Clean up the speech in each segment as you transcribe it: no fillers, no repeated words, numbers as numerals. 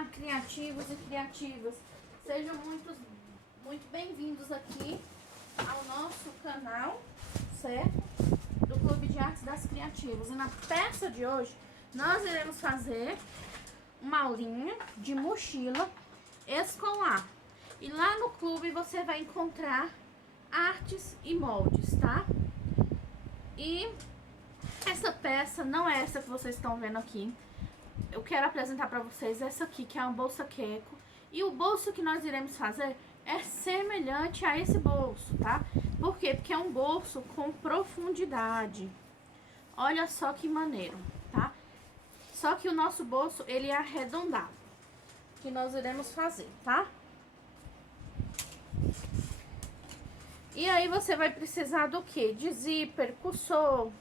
Olá, criativos e criativas. Sejam muito bem-vindos aqui ao nosso canal, certo? Do Clube de Artes das Criativas. E na peça de hoje, nós iremos fazer uma aulinha de mochila escolar. E lá no clube você vai encontrar artes e moldes, tá? E essa peça não é essa que vocês estão vendo aqui. Eu quero apresentar para vocês essa aqui, que é uma bolsa Queco. E o bolso que nós iremos fazer é semelhante a esse bolso, tá? Por quê? Porque é um bolso com profundidade. Olha só que maneiro, tá? Só que o nosso bolso, ele é arredondado, que nós iremos fazer, tá? E aí você vai precisar do quê? De zíper, cursor,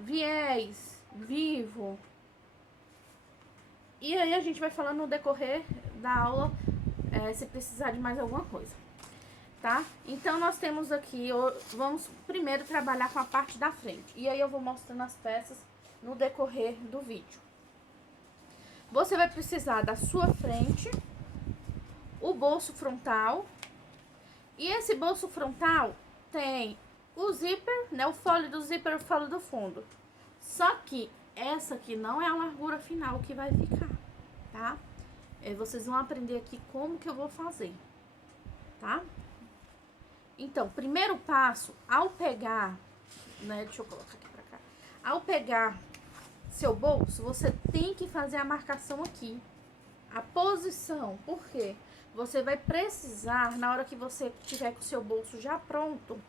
viés, vivo. E aí a gente vai falando no decorrer da aula, se precisar de mais alguma coisa, tá? Então nós temos aqui, vamos primeiro trabalhar com a parte da frente. E aí eu vou mostrando as peças no decorrer do vídeo. Você vai precisar da sua frente, o bolso frontal. E esse bolso frontal tem o zíper, né? O fole do zíper e o fole do fundo. Só que essa aqui não é a largura final que vai ficar, tá? Vocês vão aprender aqui como que eu vou fazer, tá? Então, primeiro passo, ao pegar, né? Deixa eu colocar aqui pra cá. Ao pegar seu bolso, você tem que fazer a marcação aqui. A posição, por quê? Você vai precisar, na hora que você tiver com o seu bolso já pronto,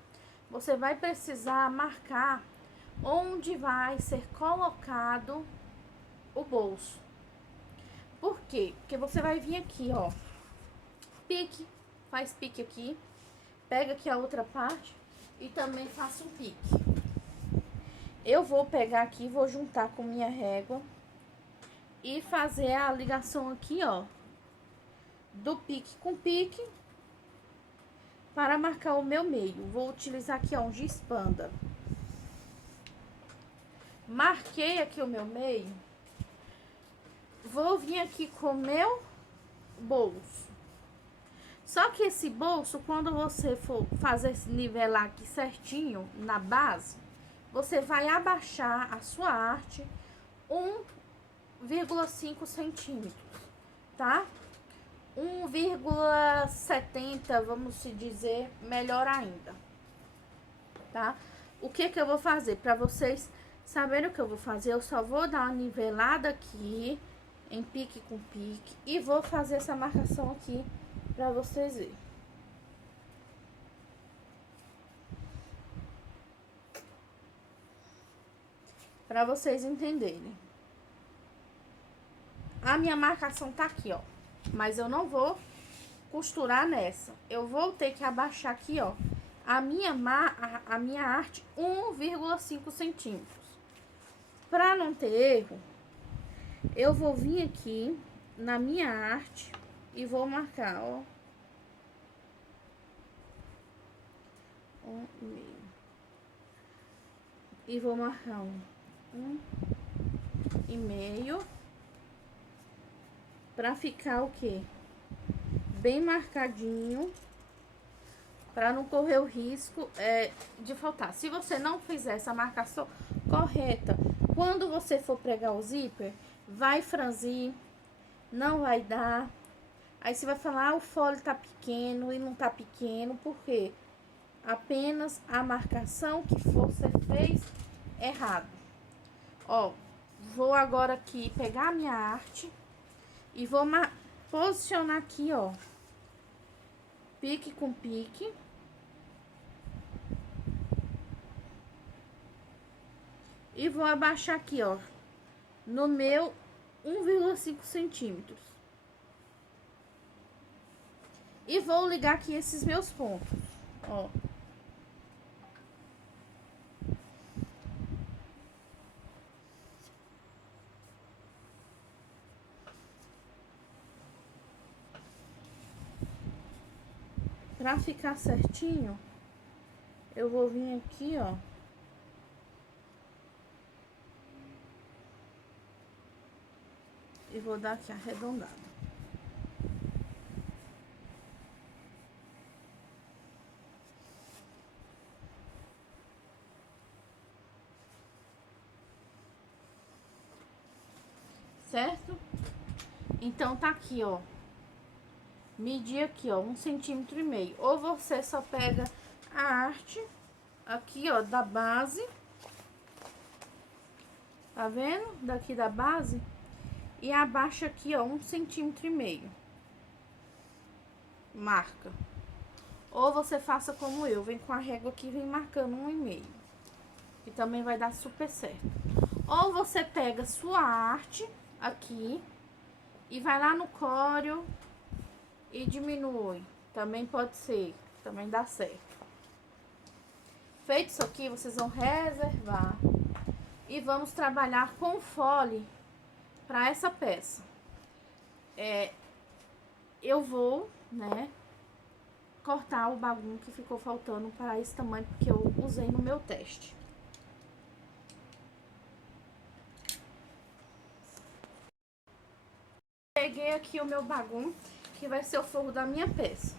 você vai precisar marcar onde vai ser colocado o bolso. Por quê? Porque você vai vir aqui, ó, pique, faz pique aqui, pega aqui a outra parte e também faça um pique. Eu vou pegar aqui, vou juntar com minha régua e fazer a ligação aqui, ó, do pique com pique para marcar o meu meio. Vou utilizar aqui, ó, um giz panda. Marquei aqui o meu meio. Vou vir aqui com o meu bolso. Só que esse bolso, quando você for fazer nivelar aqui certinho na base, você vai abaixar a sua arte 1,5 centímetros, tá? 1,70, vamos se dizer, melhor ainda, tá? O que que eu vou fazer? Para vocês saberem o que eu vou fazer, eu só vou dar uma nivelada aqui, em pique com pique, e vou fazer essa marcação aqui para vocês verem. Para vocês entenderem. A minha marcação tá aqui, ó. Mas eu não vou costurar nessa. Eu vou ter que abaixar aqui, ó, a minha arte 1,5 centímetros. Para não ter erro, eu vou vir aqui na minha arte e vou marcar, ó, 1,5. E vou marcar 1,5. Pra ficar o quê? Bem marcadinho, para não correr o risco de faltar. Se você não fizer essa marcação correta, quando você for pregar o zíper, vai franzir, não vai dar. Aí você vai falar, o fole tá pequeno e não tá pequeno, por quê? Apenas a marcação que você fez errado. Ó, vou agora aqui pegar a minha arte e vou posicionar aqui, ó, pique com pique. E vou abaixar aqui, ó, no meu 1,5 centímetros. E vou ligar aqui esses meus pontos, ó. Pra ficar certinho, eu vou vir aqui, ó, E vou dar aqui arredondada. Certo? Então tá aqui, ó. Medir aqui, ó, 1,5 cm. Ou você só pega a arte aqui, ó, da base. Tá vendo? Daqui da base. E abaixa aqui, ó, 1,5 cm. Marca. Ou você faça como eu, vem com a régua aqui e vem marcando 1,5. Que também vai dar super certo. Ou você pega sua arte aqui e vai lá no córeo e diminui. Também pode ser, também dá certo. Feito isso aqui, vocês vão reservar e vamos trabalhar com fole para essa peça. Eu vou, né, cortar o bagulho que ficou faltando para esse tamanho, porque eu usei no meu teste. Peguei aqui o meu bagulho, que vai ser o forro da minha peça.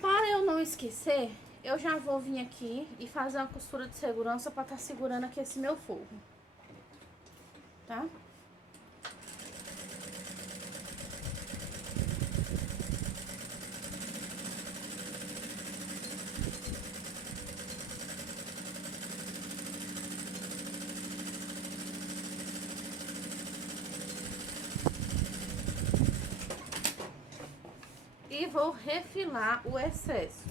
Para eu não esquecer, eu já vou vir aqui e fazer uma costura de segurança para estar segurando aqui esse meu forro. Tá? E vou refilar o excesso.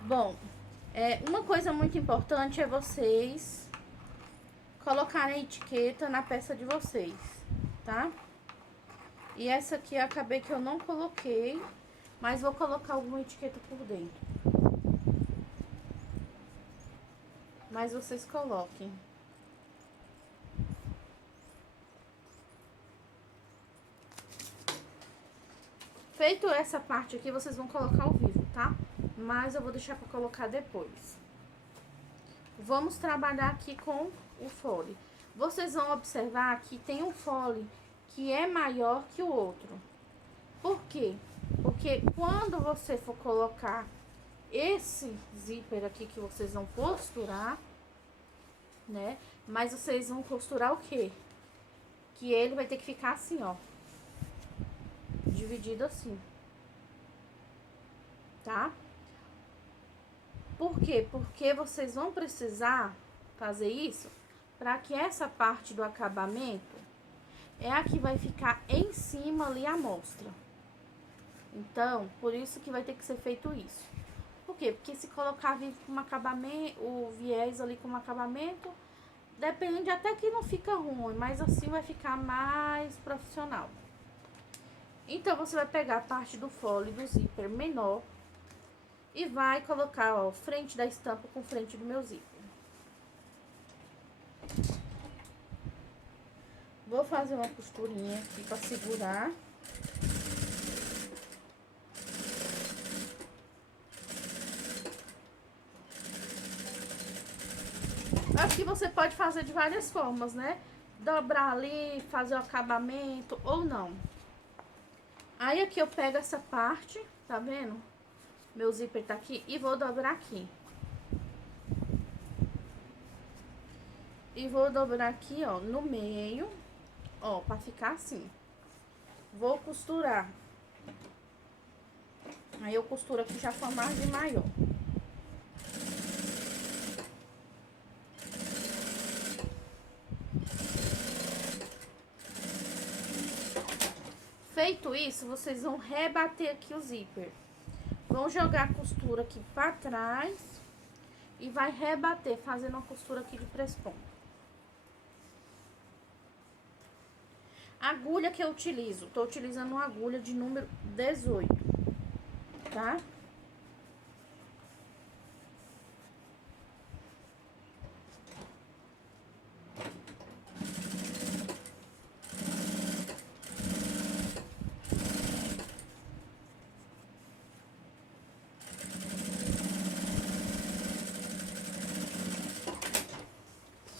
Bom, uma coisa muito importante é vocês colocarem a etiqueta na peça de vocês, tá? E essa aqui eu acabei que eu não coloquei, mas vou colocar alguma etiqueta por dentro. Mas vocês coloquem. Feito essa parte aqui, vocês vão colocar ao vivo, tá? Mas eu vou deixar pra colocar depois. Vamos trabalhar aqui com o fole. Vocês vão observar que tem um fole que é maior que o outro. Por quê? Porque quando você for colocar esse zíper aqui que vocês vão costurar, né? Mas vocês vão costurar o quê? Que ele vai ter que ficar assim, ó. Dividido assim. Tá? Por quê? Porque vocês vão precisar fazer isso para que essa parte do acabamento é a que vai ficar em cima ali à mostra. Então, por isso que vai ter que ser feito isso. Por quê? Porque se colocar com acabamento, o viés ali com acabamento, depende até que não fica ruim, mas assim vai ficar mais profissional. Então, você vai pegar a parte do fole do zíper menor e vai colocar, ó, frente da estampa com frente do meu zíper. Vou fazer uma costurinha aqui pra segurar. Acho que você pode fazer de várias formas, né? Dobrar ali, fazer o acabamento ou não. Aí aqui eu pego essa parte, tá vendo? Meu zíper tá aqui e vou dobrar aqui. E vou dobrar aqui, ó, no meio, ó, pra ficar assim. Vou costurar. Aí eu costuro aqui já com a margem maior. Feito isso, vocês vão rebater aqui o zíper. Vão jogar a costura aqui pra trás e vai rebater, fazendo uma costura aqui de press-ponto. A agulha que eu utilizo, tô utilizando uma agulha de número 18, tá?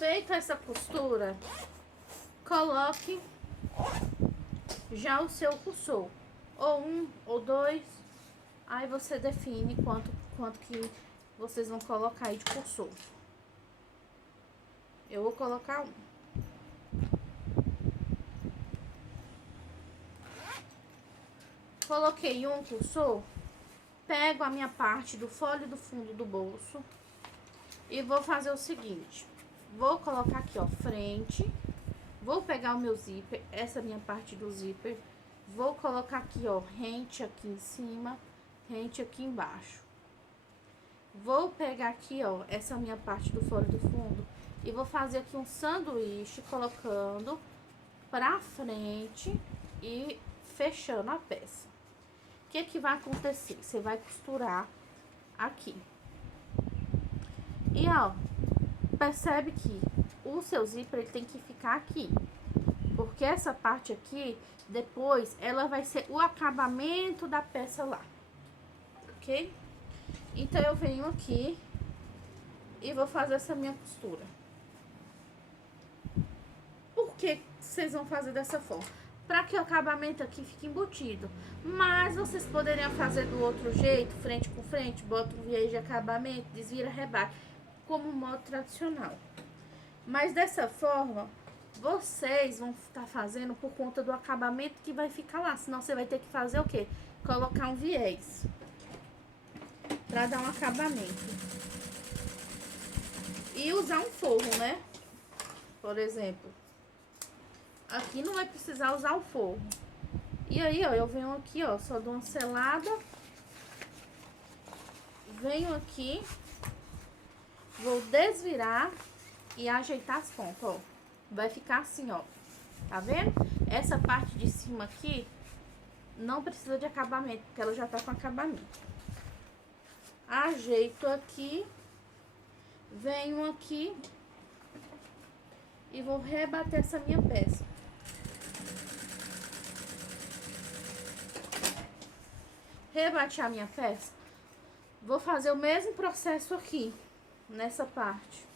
Feita essa costura, coloque já o seu cursor, ou um ou dois, aí você define quanto que vocês vão colocar aí de cursor. Eu vou colocar um. Coloquei um cursor, pego a minha parte do folho do fundo do bolso e vou fazer o seguinte. Vou colocar aqui, ó, frente. Vou pegar o meu zíper, essa minha parte do zíper. Vou colocar aqui, ó, rente aqui em cima, rente aqui embaixo. Vou pegar aqui, ó, essa minha parte do folho do fundo e vou fazer aqui um sanduíche, colocando pra frente e fechando a peça. O que que vai acontecer? Você vai costurar aqui. E, ó, percebe que o seu zíper ele tem que ficar aqui. Porque essa parte aqui, depois, ela vai ser o acabamento da peça lá. Ok? Então, eu venho aqui e vou fazer essa minha costura. Por que vocês vão fazer dessa forma? Para que o acabamento aqui fique embutido. Mas vocês poderiam fazer do outro jeito, frente com frente, bota um viés de acabamento, desvira, rebate, como modo tradicional. Mas dessa forma, vocês vão estar fazendo por conta do acabamento que vai ficar lá. Senão você vai ter que fazer o quê? Colocar um viés para dar um acabamento. E usar um forro, né? Por exemplo, aqui não vai precisar usar o forro. E aí, ó, eu venho aqui, ó, só dou uma selada. Venho aqui, vou desvirar e ajeitar as pontas, ó. Vai ficar assim, ó. Tá vendo? Essa parte de cima aqui não precisa de acabamento, porque ela já tá com acabamento. Ajeito aqui. Venho aqui e vou rebater essa minha peça. Rebati a minha peça. Vou fazer o mesmo processo aqui, nessa parte.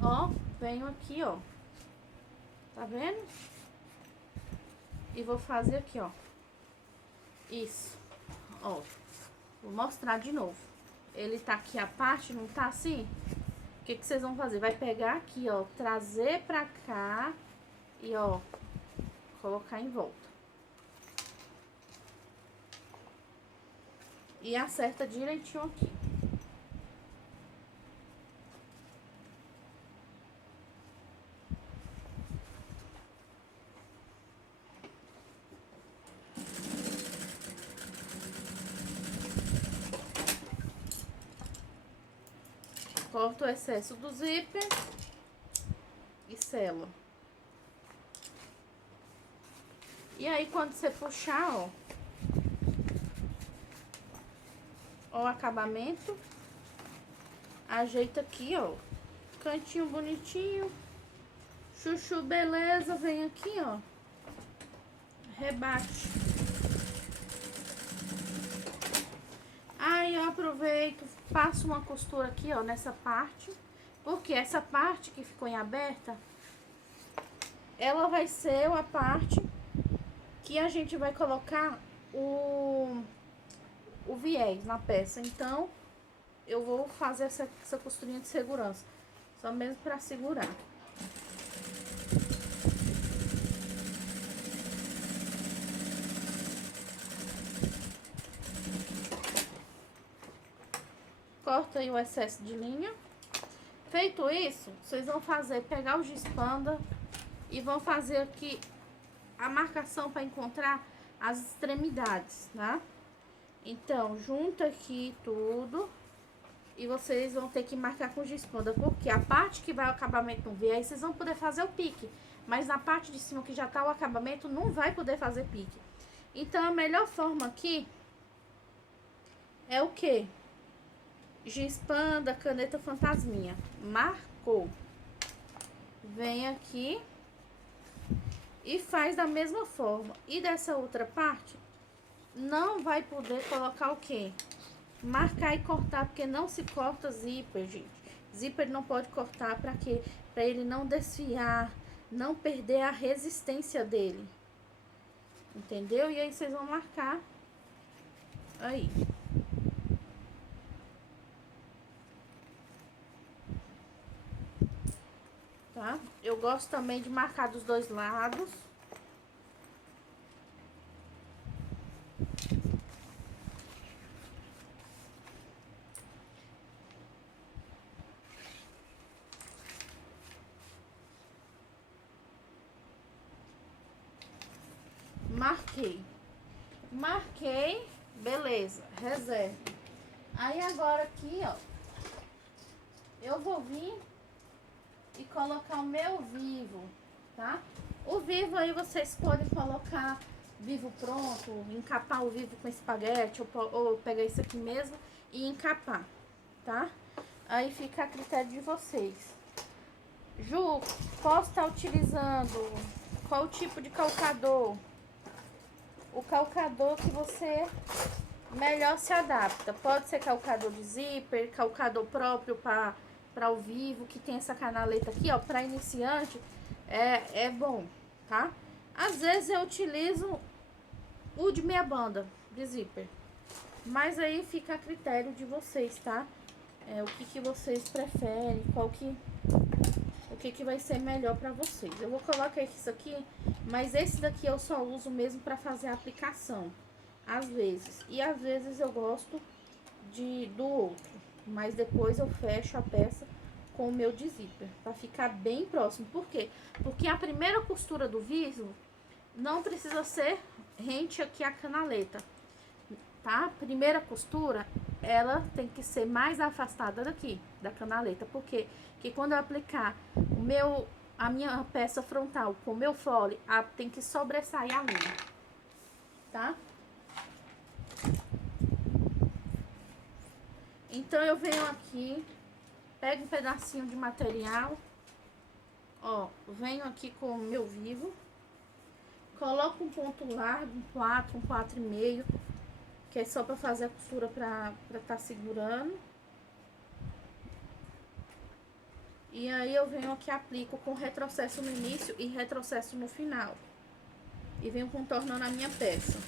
Ó, venho aqui, ó. Tá vendo? E vou fazer aqui, ó. Isso. Ó. Vou mostrar de novo. Ele tá aqui a parte, não tá assim? O que que vocês vão fazer? Vai pegar aqui, ó, trazer pra cá e, ó, colocar em volta. E acerta direitinho aqui. Corta o excesso do zíper e sela. E aí, quando você puxar, ó, o acabamento, ajeita aqui, ó, cantinho bonitinho, chuchu, beleza, vem aqui, ó, rebate. Aí eu aproveito, passo uma costura aqui, ó, nessa parte, porque essa parte que ficou em aberta, ela vai ser a parte que a gente vai colocar o viés na peça. Então, eu vou fazer essa costurinha de segurança, só mesmo pra segurar. Corta aí o excesso de linha. Feito isso, vocês vão pegar o giz panda e vão fazer aqui a marcação para encontrar as extremidades, tá? Então, junta aqui tudo e vocês vão ter que marcar com giz panda, porque a parte que vai o acabamento não ver, aí vocês vão poder fazer o pique, mas na parte de cima que já tá o acabamento, não vai poder fazer pique. Então, a melhor forma aqui é o quê? Giz panda, caneta fantasminha. Marcou. Vem aqui e faz da mesma forma. E dessa outra parte, não vai poder colocar o quê? Marcar e cortar, porque não se corta zíper, gente. Zíper não pode cortar para quê? Para ele não desfiar, não perder a resistência dele. Entendeu? E aí vocês vão marcar aí. Tá? Eu gosto também de marcar dos dois lados. Marquei, beleza, reserva. Aí agora aqui, ó, eu vou vir e colocar o meu vivo, tá? O vivo aí vocês podem colocar vivo pronto, encapar o vivo com espaguete, ou pegar isso aqui mesmo e encapar, tá? Aí fica a critério de vocês. Ju, posso estar utilizando qual tipo de calcador? O calcador que você melhor se adapta. Pode ser calcador de zíper, calcador próprio para o vivo, que tem essa canaleta aqui, ó, para iniciante, é bom, tá? Às vezes eu utilizo o de meia banda, de zíper. Mas aí fica a critério de vocês, tá? O que vocês preferem, o que vai ser melhor para vocês. Eu vou colocar isso aqui, mas esse daqui eu só uso mesmo para fazer a aplicação, às vezes. E às vezes eu gosto do outro, mas depois eu fecho a peça com o meu de zíper, para ficar bem próximo. Por quê? Porque a primeira costura do vivo não precisa ser rente aqui a canaleta, tá? Primeira costura, ela tem que ser mais afastada daqui, da canaleta. Por quê? Porque quando eu aplicar a minha peça frontal com o meu fole, tem que sobressair a linha, tá? Então, eu venho aqui, pego um pedacinho de material, ó, venho aqui com o meu vivo, coloco um ponto largo, um 4,5, que é só pra fazer a costura pra tá segurando. E aí eu venho aqui, aplico com retrocesso no início e retrocesso no final. E venho contornando a minha peça.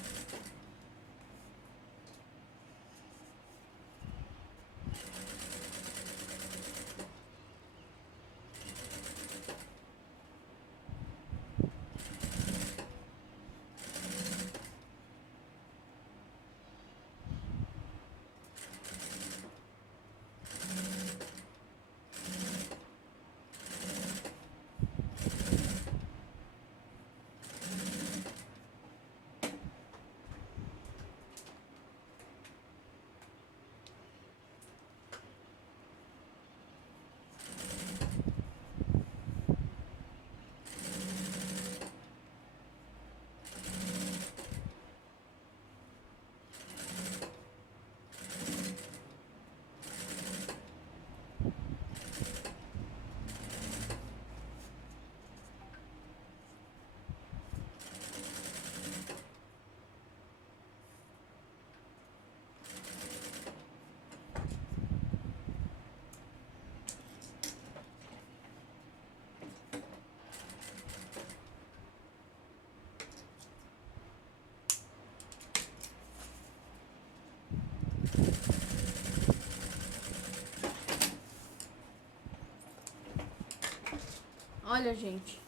Olha, gente,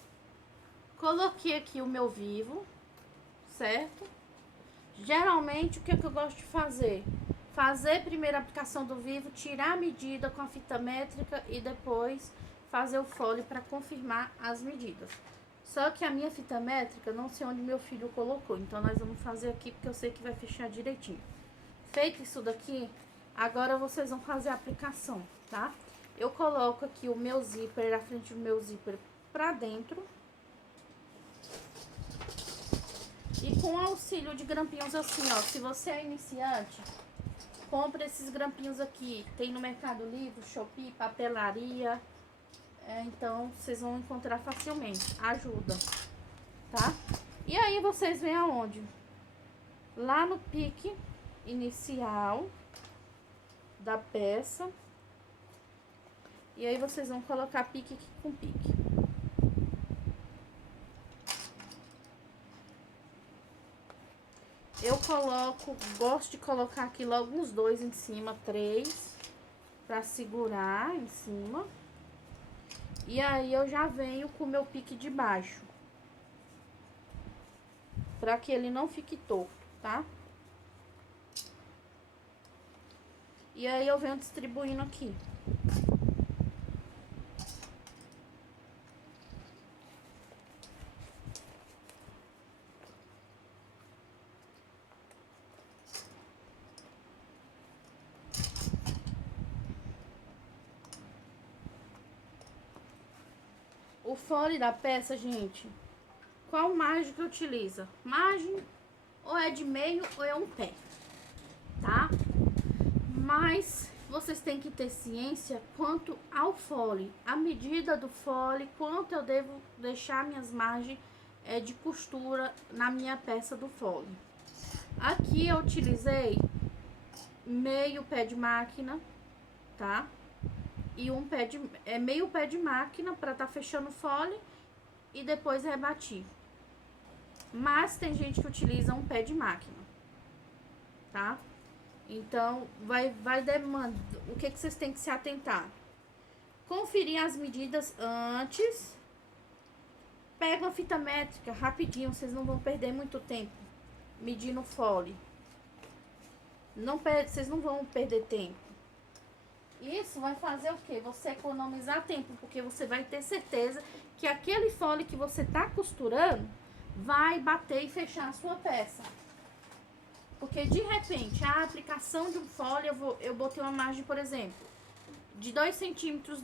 coloquei aqui o meu vivo, certo? Geralmente, o que eu gosto de fazer? Fazer primeiro a aplicação do vivo, tirar a medida com a fita métrica e depois fazer o fole para confirmar as medidas. Só que a minha fita métrica, não sei onde meu filho colocou, então nós vamos fazer aqui porque eu sei que vai fechar direitinho. Feito isso daqui, agora vocês vão fazer a aplicação, tá? Eu coloco aqui o meu zíper, a frente do meu zíper pra dentro. E com auxílio de grampinhos assim, ó, se você é iniciante, compra esses grampinhos aqui. Tem no Mercado Livre, Shopee, papelaria. Então, vocês vão encontrar facilmente. Ajuda, tá? E aí, vocês vêm aonde? Lá no pique inicial da peça. E aí vocês vão colocar pique com pique. Eu gosto de colocar aqui logo uns 2 em cima, 3, pra segurar em cima. E aí eu já venho com o meu pique de baixo, pra que ele não fique torto, tá? E aí eu venho distribuindo aqui. O fole da peça, gente, qual margem que utiliza? Margem ou é de meio ou é um pé, tá? Mas vocês têm que ter ciência quanto ao fole, a medida do fole, quanto eu devo deixar minhas margens de costura na minha peça do fole. Aqui eu utilizei meio pé de máquina, tá? E meio pé de máquina para tá fechando o fole e depois rebatir. Mas tem gente que utiliza um pé de máquina, tá? Então, vai demandar. O que vocês têm que se atentar? Conferir as medidas antes. Pega uma fita métrica rapidinho, vocês não vão perder muito tempo medindo o fole. Vocês não vão perder tempo. Isso vai fazer o quê? Você economizar tempo, porque você vai ter certeza que aquele fole que você tá costurando vai bater e fechar a sua peça. Porque de repente, a aplicação de um fole, eu botei uma margem, por exemplo, de 2 centímetros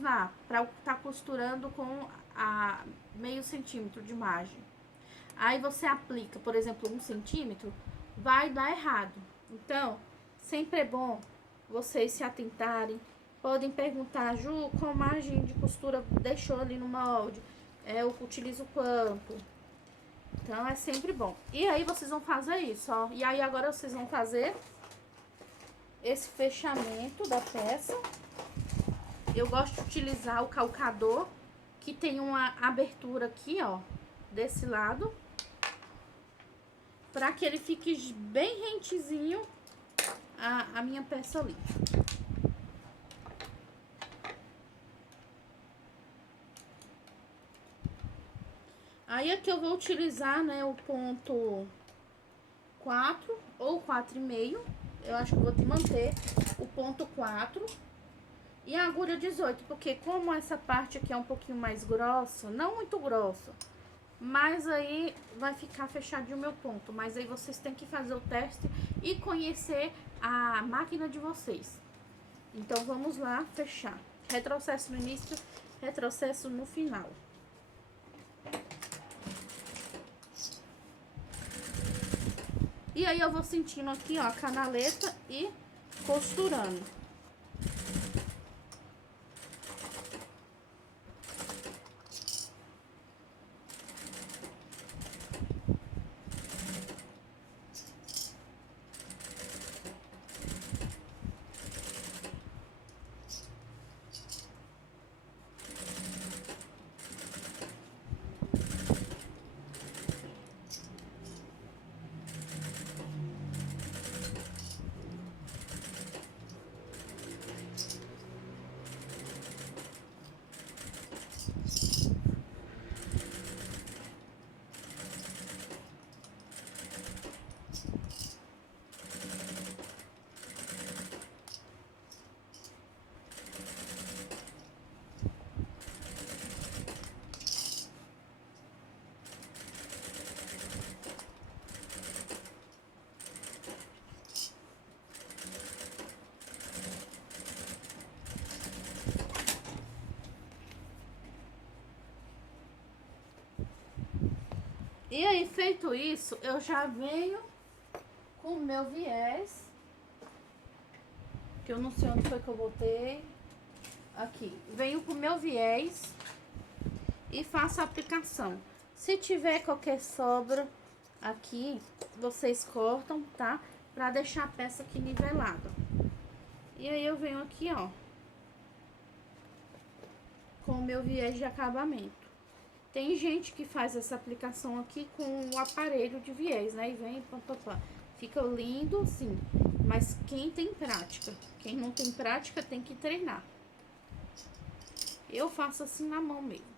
pra tá costurando com a meio centímetro de margem. Aí você aplica, por exemplo, 1 centímetro, vai dar errado. Então, sempre é bom vocês se atentarem. Podem perguntar, Ju, qual margem de costura deixou ali no molde? Eu utilizo quanto? Então, é sempre bom. E aí, vocês vão fazer isso, ó. E aí, agora vocês vão fazer esse fechamento da peça. Eu gosto de utilizar o calcador, que tem uma abertura aqui, ó, desse lado. Pra que ele fique bem rentezinho a minha peça ali. Aí aqui eu vou utilizar, né, o ponto 4 ou 4,5. Eu acho que eu vou manter o ponto 4 e a agulha 18, porque como essa parte aqui é um pouquinho mais grossa, não muito grossa, mas aí vai ficar fechadinho o meu ponto. Mas aí vocês têm que fazer o teste e conhecer a máquina de vocês. Então vamos lá fechar. Retrocesso no início, retrocesso no final. E aí eu vou sentindo aqui, ó, a canaleta e costurando. E aí, feito isso, eu já venho com o meu viés, que eu não sei onde foi que eu botei. Aqui, venho com o meu viés e faço a aplicação. Se tiver qualquer sobra aqui, vocês cortam, tá? Pra deixar a peça aqui nivelada. E aí eu venho aqui, ó, o meu viés de acabamento. Tem gente que faz essa aplicação aqui com o aparelho de viés, né? E vem, pá, pá, pá. Fica lindo, sim. Mas quem tem prática, quem não tem prática tem que treinar. Eu faço assim na mão mesmo.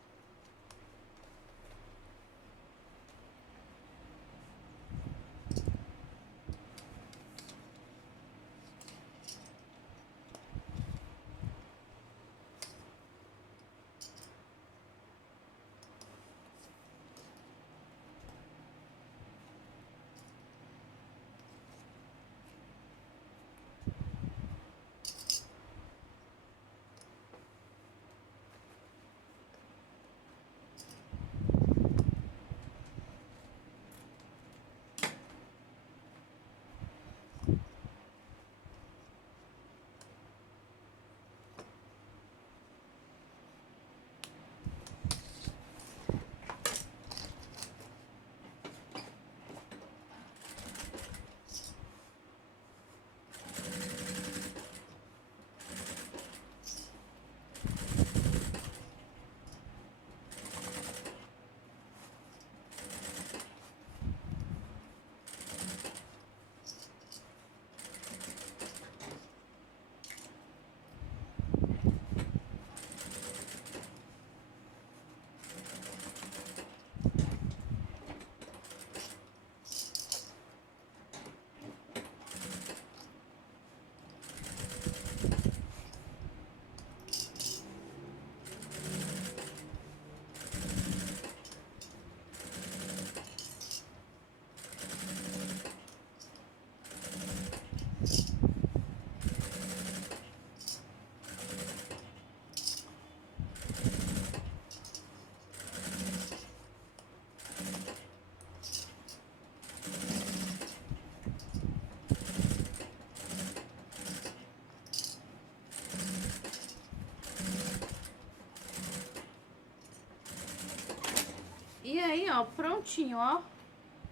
E aí, ó, prontinho, ó.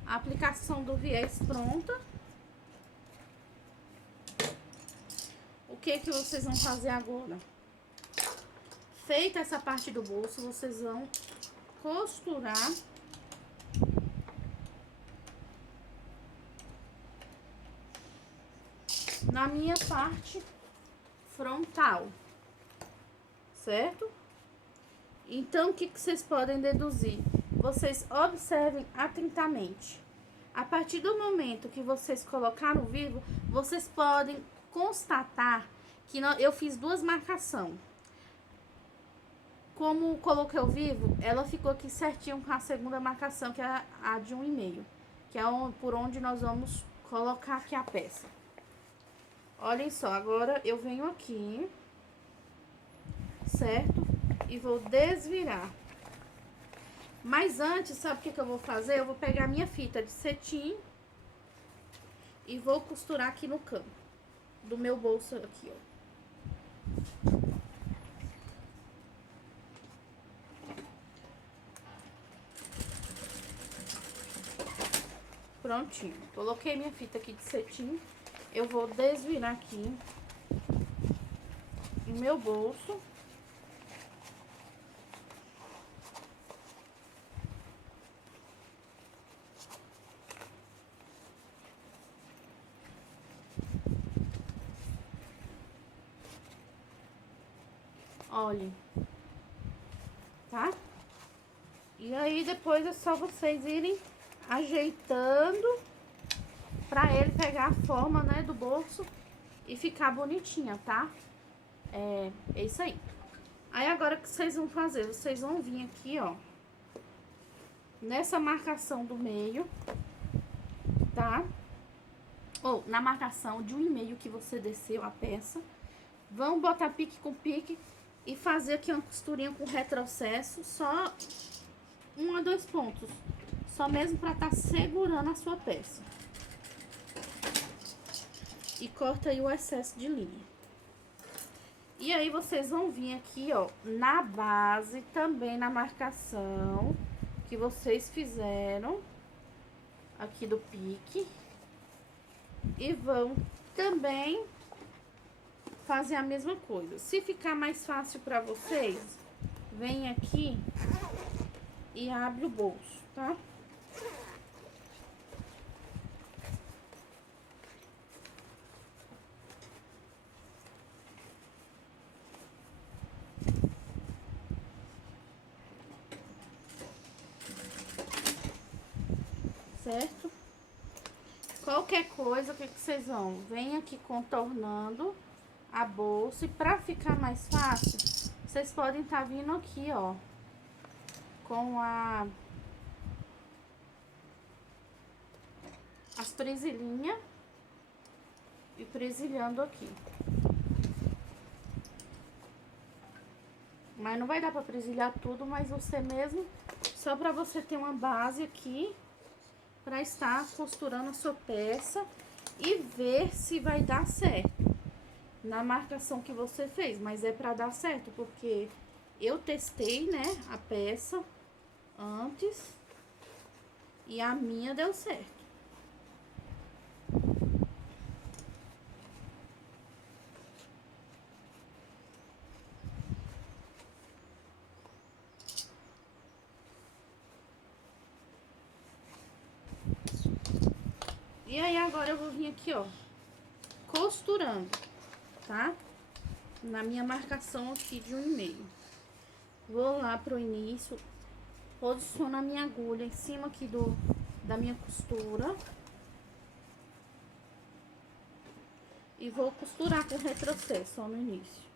A aplicação do viés pronta. O que que vocês vão fazer agora? Feita essa parte do bolso, vocês vão costurar na minha parte frontal, certo? Então, o que que vocês podem deduzir? Vocês observem atentamente. A partir do momento que vocês colocaram o vivo, vocês podem constatar que eu fiz duas marcações. Como coloquei o vivo, ela ficou aqui certinho com a segunda marcação, que é a de 1,5, que é por onde nós vamos colocar aqui a peça. Olhem só, agora eu venho aqui, certo? E vou desvirar. Mas antes, sabe o que que eu vou fazer? Eu vou pegar a minha fita de cetim e vou costurar aqui no canto do meu bolso aqui, ó. Prontinho. Coloquei minha fita aqui de cetim. Eu vou desvirar aqui no meu bolso. Olhem, tá? E aí, depois é só vocês irem ajeitando pra ele pegar a forma, né, do bolso e ficar bonitinha, tá? É isso aí. Aí, agora, o que vocês vão fazer? Vocês vão vir aqui, ó, nessa marcação do meio, tá? Ou na marcação de 1,5 que você desceu a peça. Vão botar pique com pique e fazer aqui uma costurinha com retrocesso, só 1 a 2 pontos, só mesmo para estar segurando a sua peça. E corta aí o excesso de linha. E aí, vocês vão vir aqui, ó, na base, também na marcação que vocês fizeram aqui do pique. E vão também fazer a mesma coisa. Se ficar mais fácil pra vocês, vem aqui e abre o bolso, tá? Certo? Qualquer coisa, o que vocês vão? Vem aqui contornando a bolsa. E pra ficar mais fácil, vocês podem estar vindo aqui, ó, com as presilhinhas e presilhando aqui. Mas não vai dar pra presilhar tudo, mas você mesmo, só pra você ter uma base aqui pra estar costurando a sua peça e ver se vai dar certo na marcação que você fez. Mas é pra dar certo, porque eu testei, né, a peça antes e a minha deu certo. E aí agora eu vou vir aqui, ó, costurando, tá? Na minha marcação aqui de 1,5. Vou lá pro início, posiciono a minha agulha em cima aqui da minha costura. E vou costurar com retrocesso, ó, no início.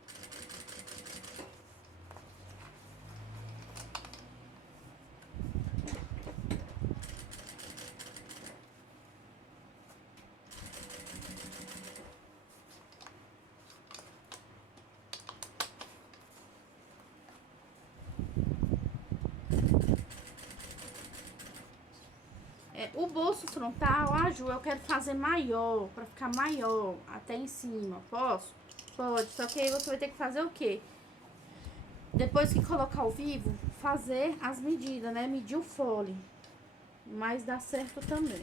O bolso frontal, Ju, eu quero fazer maior, pra ficar maior, até em cima. Posso? Pode, só que aí você vai ter que fazer o quê? Depois que colocar ao vivo, fazer as medidas, né? Medir o fole. Mas dá certo também.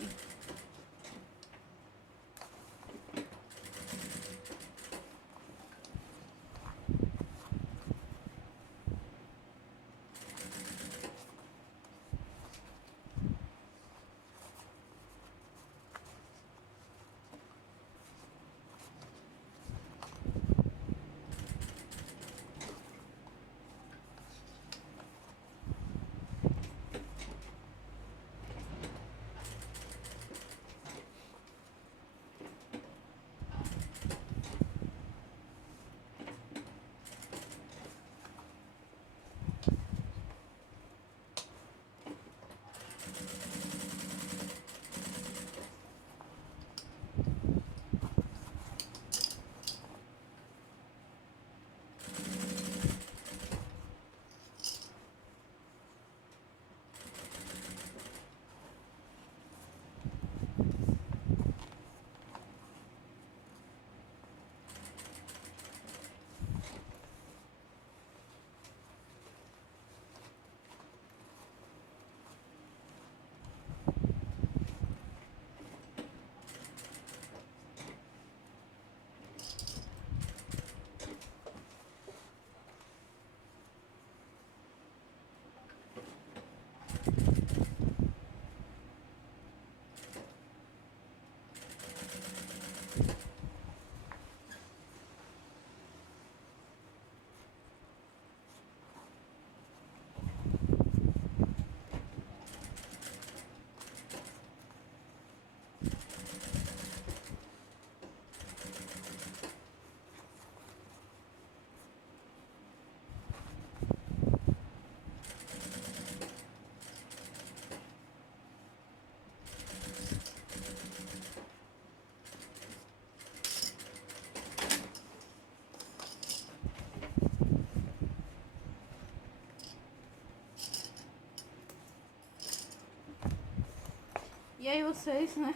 E aí vocês, né,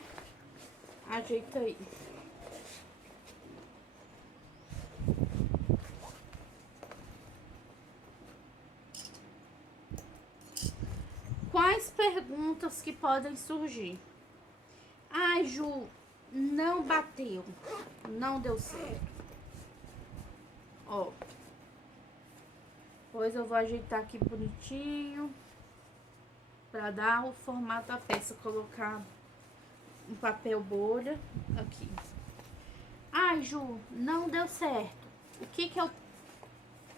ajeita aí. Quais perguntas que podem surgir? Ai, Ju, não bateu, não deu certo. Ó, Depois eu vou ajeitar aqui bonitinho para dar o formato da peça. Colocar um papel bolha aqui. Ai, Ju, não deu certo. O que que eu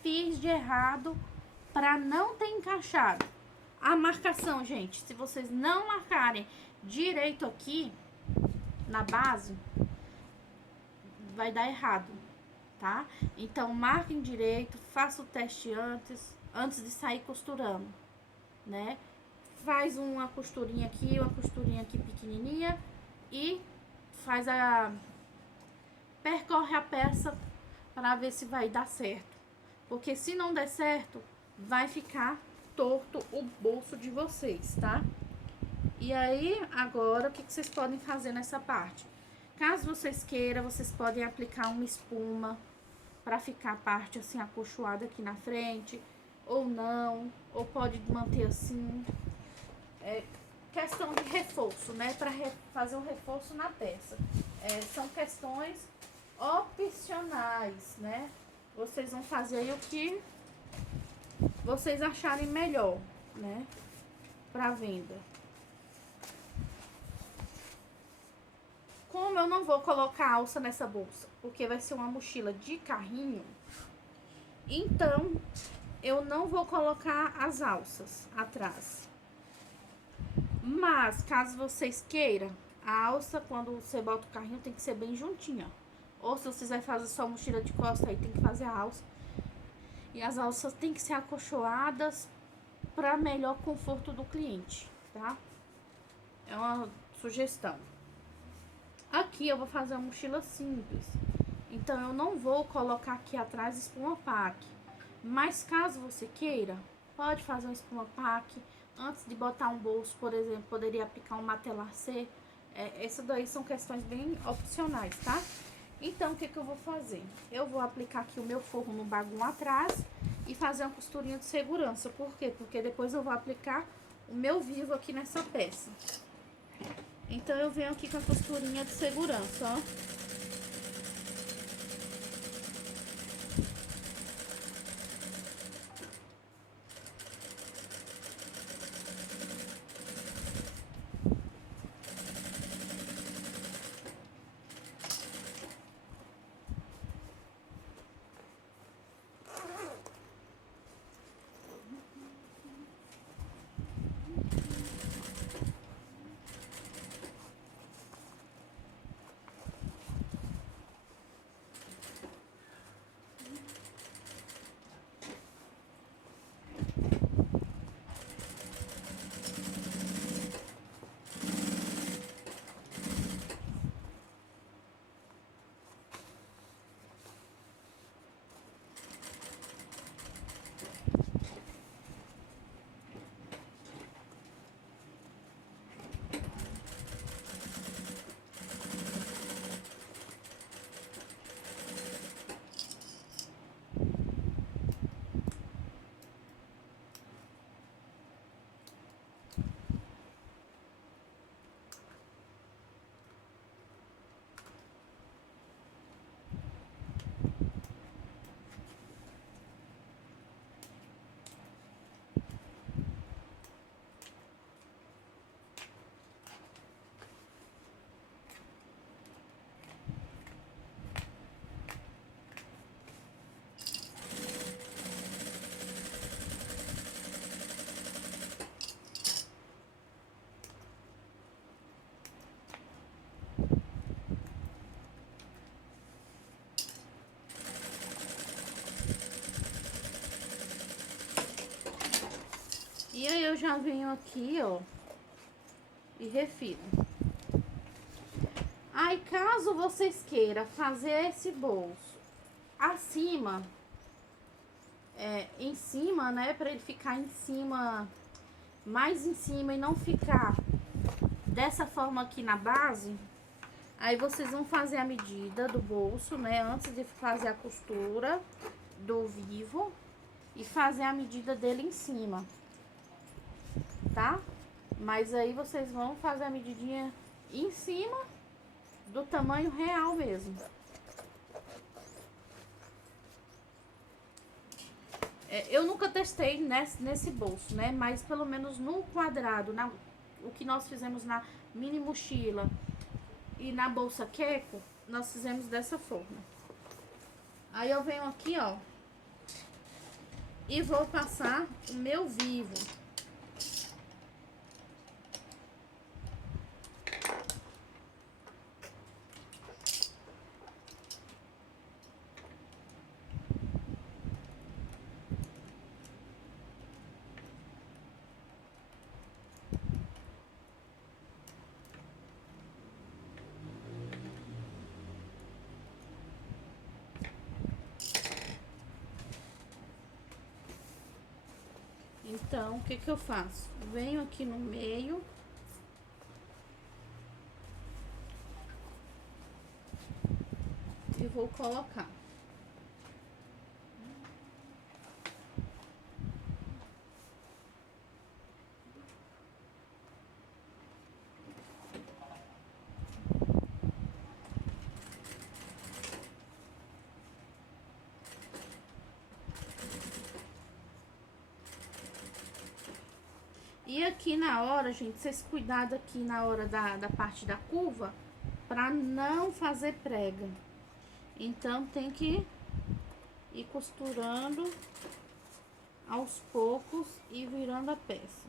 fiz de errado para não ter encaixado? A marcação, gente, se vocês não marcarem direito aqui na base, vai dar errado, tá? Então, marquem direito, faça o teste antes de sair costurando, né? Faz uma costurinha aqui pequenininha e percorre a peça para ver se vai dar certo. Porque se não der certo, vai ficar torto o bolso de vocês, tá? E aí, agora, o que vocês podem fazer nessa parte? Caso vocês queiram, vocês podem aplicar uma espuma para ficar a parte assim acolchoada aqui na frente, ou não, ou pode manter assim. É questão de reforço, né? Para fazer um reforço na peça. São questões opcionais, né? Vocês vão fazer aí o que vocês acharem melhor, né? Para venda. Como eu não vou colocar alça nessa bolsa, porque vai ser uma mochila de carrinho, então eu não vou colocar as alças atrás. Mas, caso vocês queiram, a alça, quando você bota o carrinho, tem que ser bem juntinha. Ou se vocês vão fazer só mochila de costa, aí tem que fazer a alça. E as alças tem que ser acolchoadas para melhor conforto do cliente, tá? É uma sugestão. Aqui eu vou fazer uma mochila simples. Então, eu não vou colocar aqui atrás espuma pack. Mas, caso você queira, pode fazer uma espuma pack. Antes de botar um bolso, por exemplo, poderia aplicar um matelacê. Essas daí são questões bem opcionais, tá? Então, o que que eu vou fazer? Eu vou aplicar aqui o meu forro no bagulho atrás e fazer uma costurinha de segurança. Por quê? Porque depois eu vou aplicar o meu vivo aqui nessa peça. Então, eu venho aqui com a costurinha de segurança, ó. E aí eu já venho aqui, ó, e refiro. Aí, caso vocês queiram fazer esse bolso acima, em cima, né, pra ele ficar em cima, mais em cima e não ficar dessa forma aqui na base, aí vocês vão fazer a medida do bolso, né, antes de fazer a costura do vivo e fazer a medida dele em cima. Tá? Mas aí vocês vão fazer a medidinha em cima do tamanho real mesmo. Eu nunca testei nesse bolso, né? Mas pelo menos no quadrado, o que nós fizemos na mini mochila e na bolsa Keko, nós fizemos dessa forma. Aí eu venho aqui, ó, e vou passar o meu vivo. Então, o que que eu faço? Venho aqui no meio. E vou colocar. E aqui na hora, gente, vocês cuidado aqui na hora da parte da curva, pra não fazer prega. Então, tem que ir costurando aos poucos e virando a peça.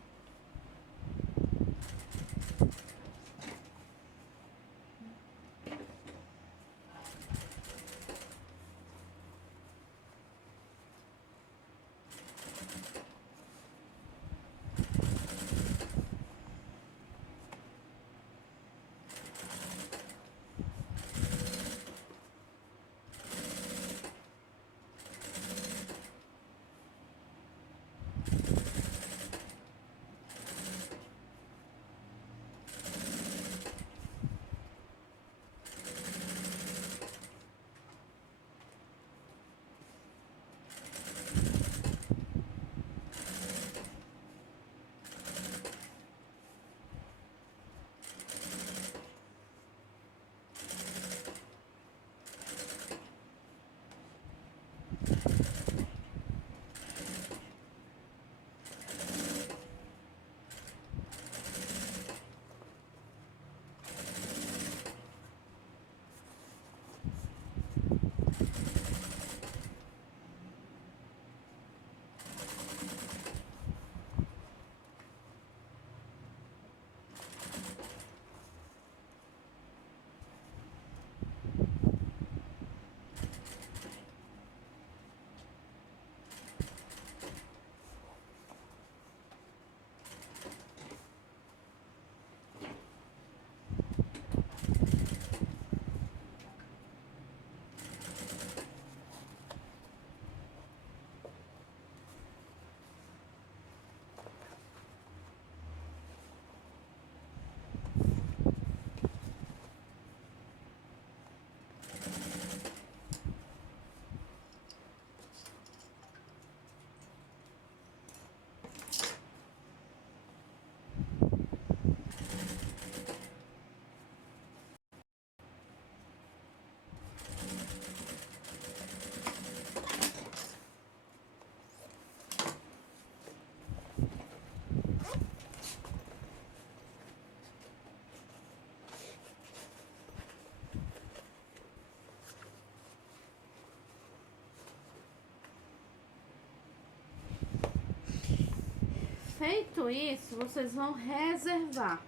Feito isso, vocês vão reservar.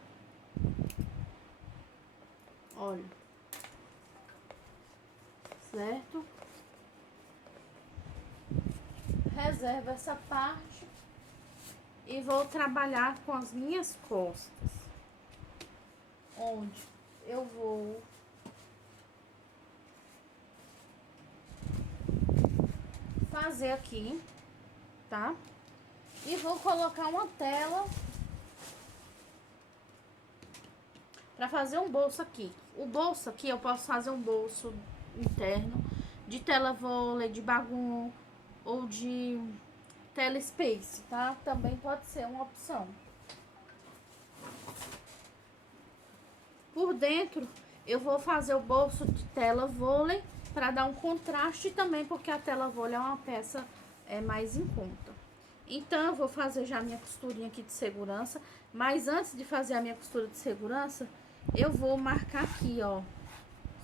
Olha. Certo? Reserva essa parte. E vou trabalhar com as minhas costas. Onde eu vou fazer aqui, tá? E vou colocar uma tela pra fazer um bolso aqui. O bolso aqui eu posso fazer um bolso interno de tela vôlei, de bagum ou de tela space, tá? Também pode ser uma opção. Por dentro eu vou fazer o bolso de tela vôlei para dar um contraste também, porque a tela vôlei é uma peça é mais em conta. Então, eu vou fazer já a minha costurinha aqui de segurança. Mas antes de fazer a minha costura de segurança, eu vou marcar aqui, ó,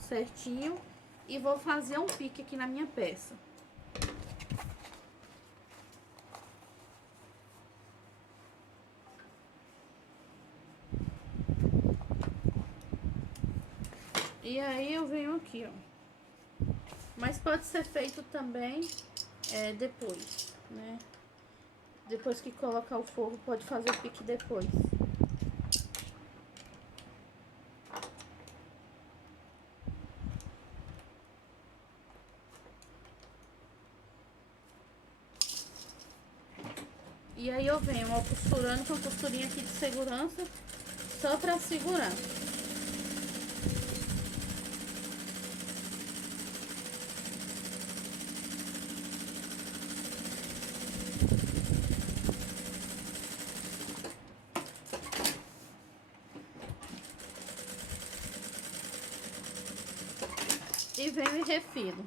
certinho. E vou fazer um pique aqui na minha peça. E aí, eu venho aqui, ó. Mas pode ser feito também depois, né? Depois que colocar o forro, pode fazer o pique depois. E aí eu venho, ó, costurando com a costurinha aqui de segurança, só pra segurar. E venho e refiro.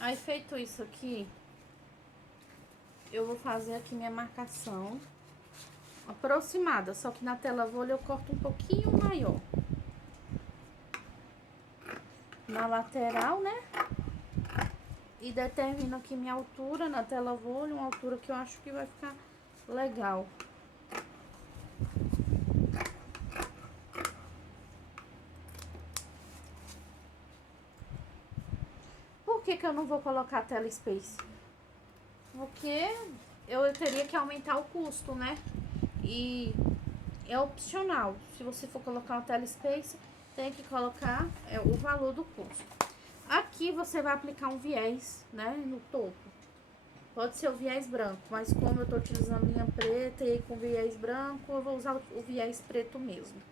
Aí, feito isso aqui, eu vou fazer aqui minha marcação aproximada, só que na tela folha eu corto um pouquinho maior. Na lateral, né? E determino aqui minha altura na tela folha, uma altura que eu acho que vai ficar legal. Por que que eu não vou colocar tela space? Porque eu teria que aumentar o custo, né? E é opcional. Se você for colocar uma tela space, tem que colocar o valor do custo. Aqui você vai aplicar um viés, né, no topo. Pode ser o viés branco, mas como eu tô utilizando linha preta e com viés branco, eu vou usar o viés preto mesmo.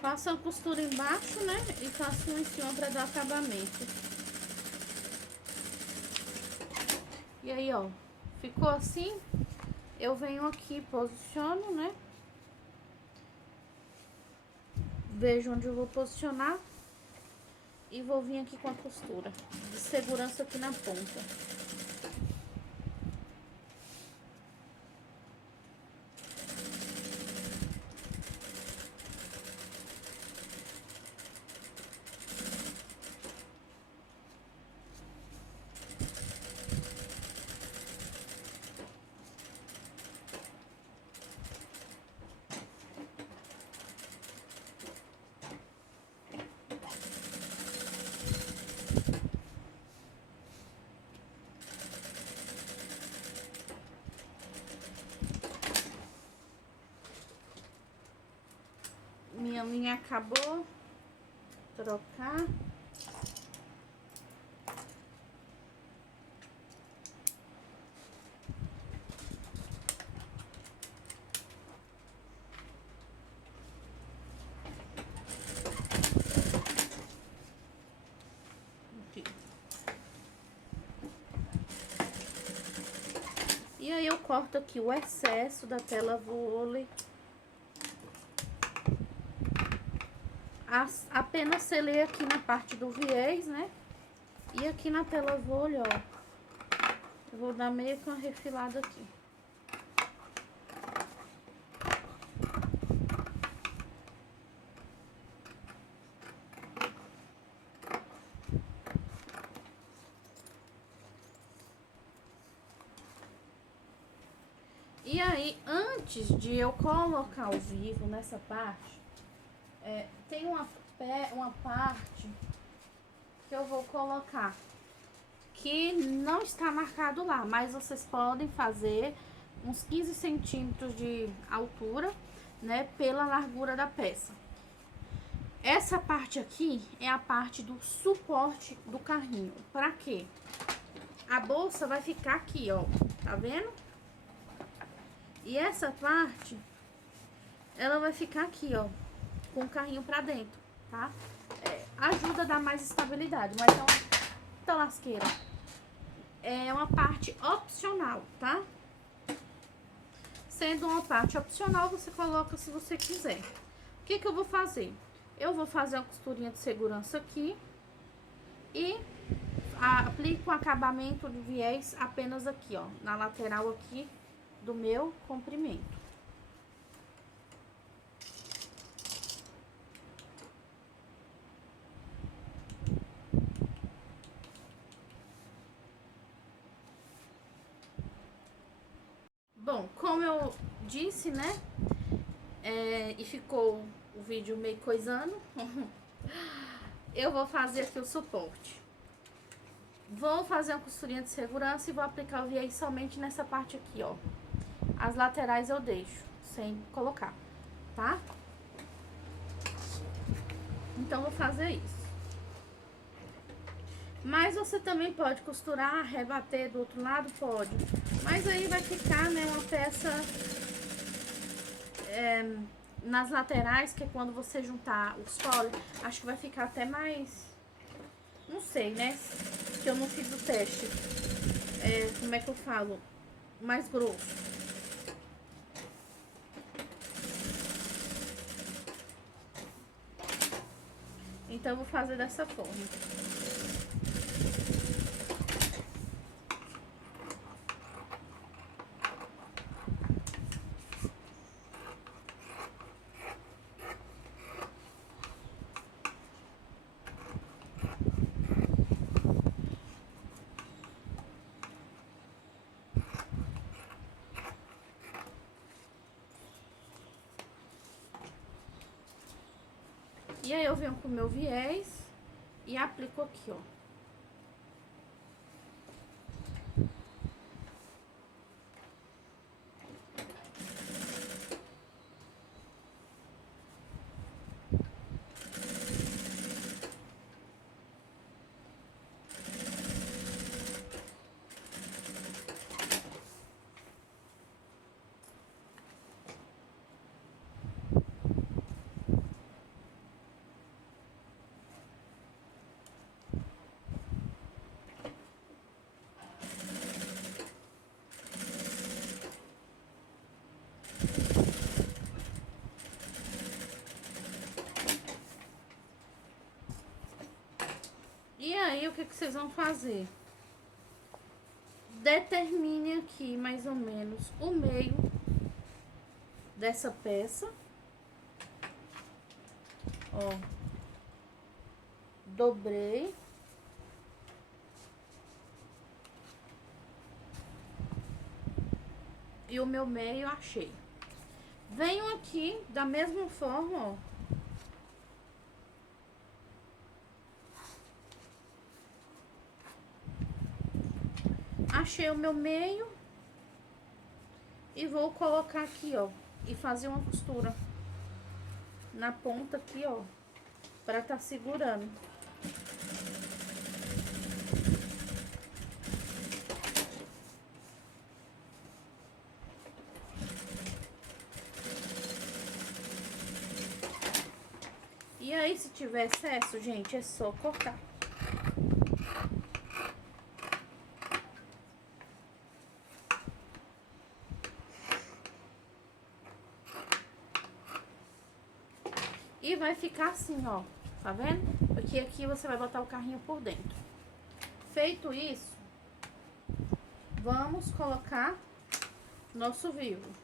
Faço a costura embaixo, né? E faço uma em cima pra dar acabamento. E aí, ó, ficou assim. Eu venho aqui, posiciono, né? Vejo onde eu vou posicionar. E vou vir aqui com a costura de segurança aqui na ponta. Minha linha acabou. Trocar. Aqui. E aí eu corto aqui o excesso da tela vôlei. apenas selei aqui na parte do viés, né? E aqui na tela folha, ó, eu vou dar meio que uma refilada aqui. E aí, antes de eu colocar o vivo nessa parte, tem uma parte que eu vou colocar que não está marcado lá, mas vocês podem fazer uns 15 centímetros de altura, né, pela largura da peça. Essa parte aqui é a parte do suporte do carrinho. Pra quê? A bolsa vai ficar aqui, ó, tá vendo? E essa parte, ela vai ficar aqui, ó, com o carrinho pra dentro, tá? Ajuda a dar mais estabilidade, mas é uma lasqueira. É uma parte opcional, tá? Sendo uma parte opcional, você coloca se você quiser. O que que eu vou fazer? Eu vou fazer uma costurinha de segurança aqui e aplico o acabamento do viés apenas aqui, ó, na lateral aqui do meu comprimento. Bom, como eu disse, né, e ficou o vídeo meio coisando, eu vou fazer aqui o suporte. Vou fazer uma costurinha de segurança e vou aplicar o viés somente nessa parte aqui, ó. As laterais eu deixo sem colocar, tá? Então, vou fazer isso. Mas você também pode costurar, rebater do outro lado, pode. Mas aí vai ficar, né, uma peça nas laterais, que é quando você juntar os folhos, acho que vai ficar até mais... Não sei, né, que eu não fiz o teste. Como é que eu falo? Mais grosso. Então, eu vou fazer dessa forma. E aí, eu venho com o meu viés e aplico aqui, ó. E aí, o que que vocês vão fazer? Determine aqui, mais ou menos, o meio dessa peça. Ó. Dobrei. E o meu meio achei. Venho aqui, da mesma forma, ó. Achei o meu meio e vou colocar aqui, ó, e fazer uma costura na ponta aqui, ó, pra tá segurando. E aí, se tiver excesso, gente, é só cortar. E vai ficar assim, ó. Tá vendo? Porque aqui você vai botar o carrinho por dentro. Feito isso, vamos colocar nosso vivo.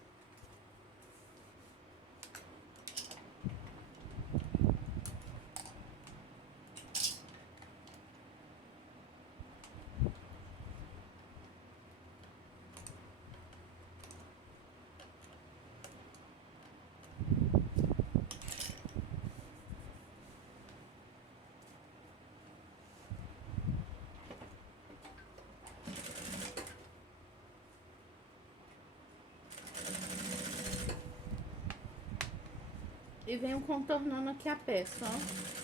E venho contornando aqui a peça, ó.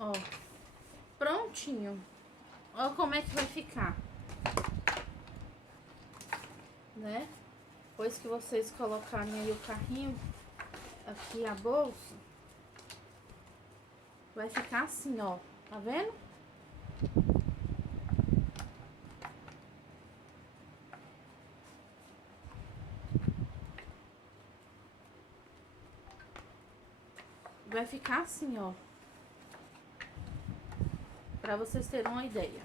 Ó, prontinho. Ó como é que vai ficar, né? Depois que vocês colocarem aí o carrinho, aqui a bolsa, vai ficar assim, ó. Tá vendo? Vai ficar assim, ó. Pra vocês terem uma ideia.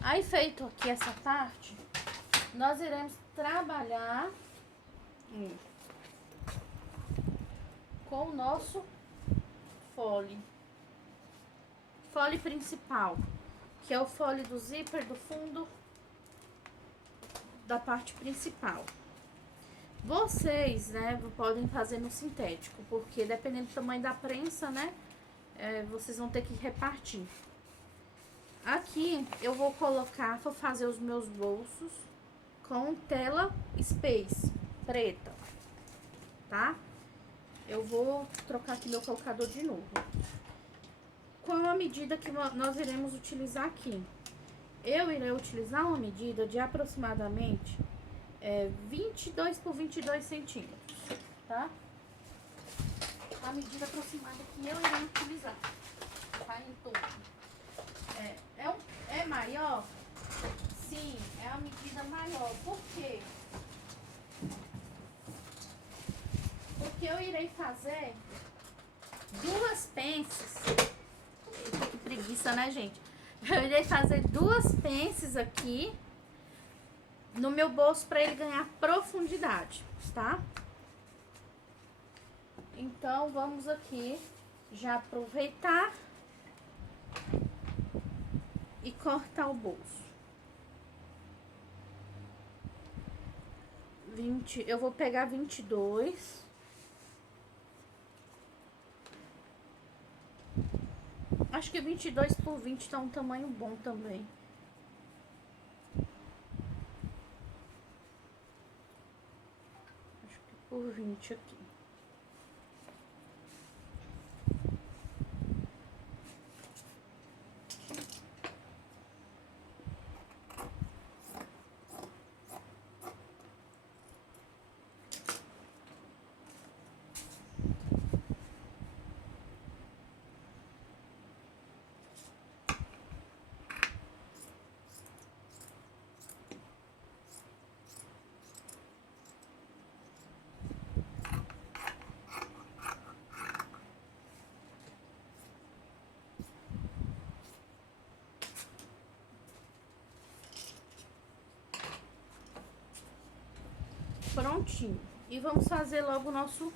Aí, feito aqui essa parte, nós iremos trabalhar com o nosso fole. Fole principal, que é o fole do zíper do fundo da parte principal. Vocês, né, podem fazer no sintético, porque dependendo do tamanho da prensa, né, vocês vão ter que repartir. Aqui eu vou fazer os meus bolsos com tela Space preta, tá? Eu vou trocar aqui meu colocador de novo. Qual a medida que nós iremos utilizar aqui? Eu irei utilizar uma medida de aproximadamente 22 por 22 centímetros, tá? A medida aproximada que eu irei utilizar, tá? Em torno. É maior? Sim, é a medida maior. Por quê? Porque eu irei fazer duas pences. Eita, que preguiça, né, gente? Eu irei fazer duas pences aqui no meu bolso para ele ganhar profundidade, tá? Então, vamos aqui já aproveitar e cortar o bolso. 20, eu vou pegar 22. Acho que 22 por 20 tá um tamanho bom também. Acho que por 20 aqui. prontinho. E vamos fazer logo o nosso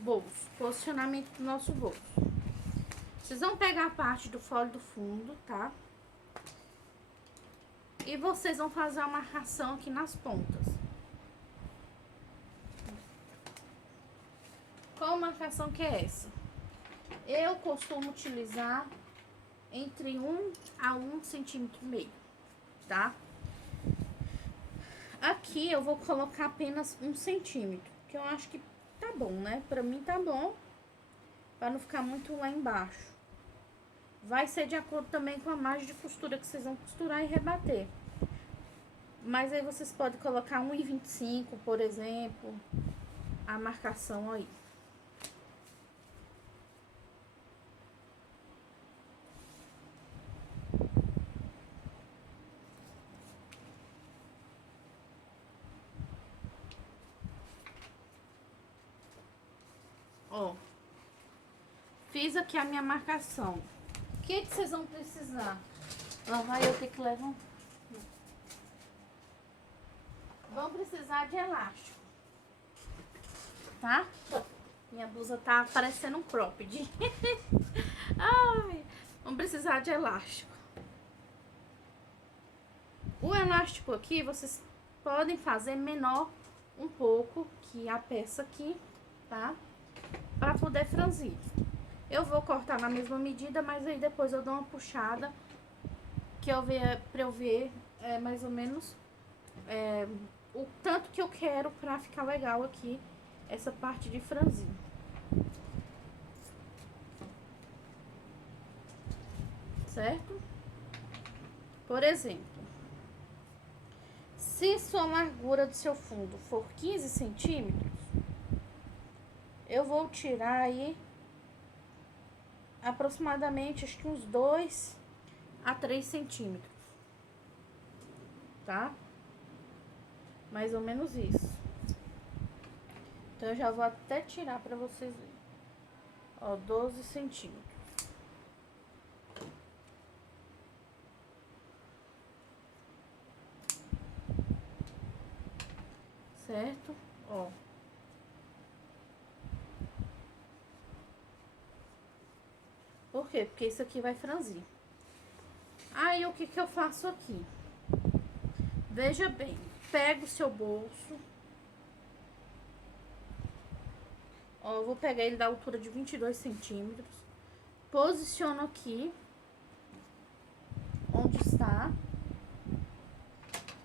bolso, posicionamento do nosso bolso. Vocês vão pegar a parte do folho do fundo, tá? E vocês vão fazer uma marcação aqui nas pontas. Qual marcação que é essa? Eu costumo utilizar entre 1 a 1,5 centímetros, tá? Aqui eu vou colocar apenas 1 centímetro, que eu acho que tá bom, né? Pra mim tá bom, pra não ficar muito lá embaixo. Vai ser de acordo também com a margem de costura que vocês vão costurar e rebater. Mas aí vocês podem colocar 1,25, por exemplo, a marcação aí. Ó, fiz aqui a minha marcação. O que vocês vão precisar? Lá vai eu ter que levantar. Vão precisar de elástico, tá? Minha blusa tá parecendo um cropped. Ai, vão precisar de elástico. O elástico aqui, vocês podem fazer menor um pouco que a peça aqui, tá? Pra poder franzir. Eu vou cortar na mesma medida, mas aí depois eu dou uma puxada que eu ver, pra eu ver mais ou menos o tanto que eu quero pra ficar legal aqui essa parte de franzir. Certo? Por exemplo, se sua largura do seu fundo for 15 centímetros, eu vou tirar aí aproximadamente, acho que uns 2 a 3 centímetros, tá? Mais ou menos isso. Então, eu já vou até tirar pra vocês verem. Ó, 12 centímetros. Certo? Ó. Por quê? Porque isso aqui vai franzir. Aí, o que que eu faço aqui? Veja bem, pega o seu bolso. Ó, eu vou pegar ele da altura de 22 centímetros. Posiciono aqui, onde está,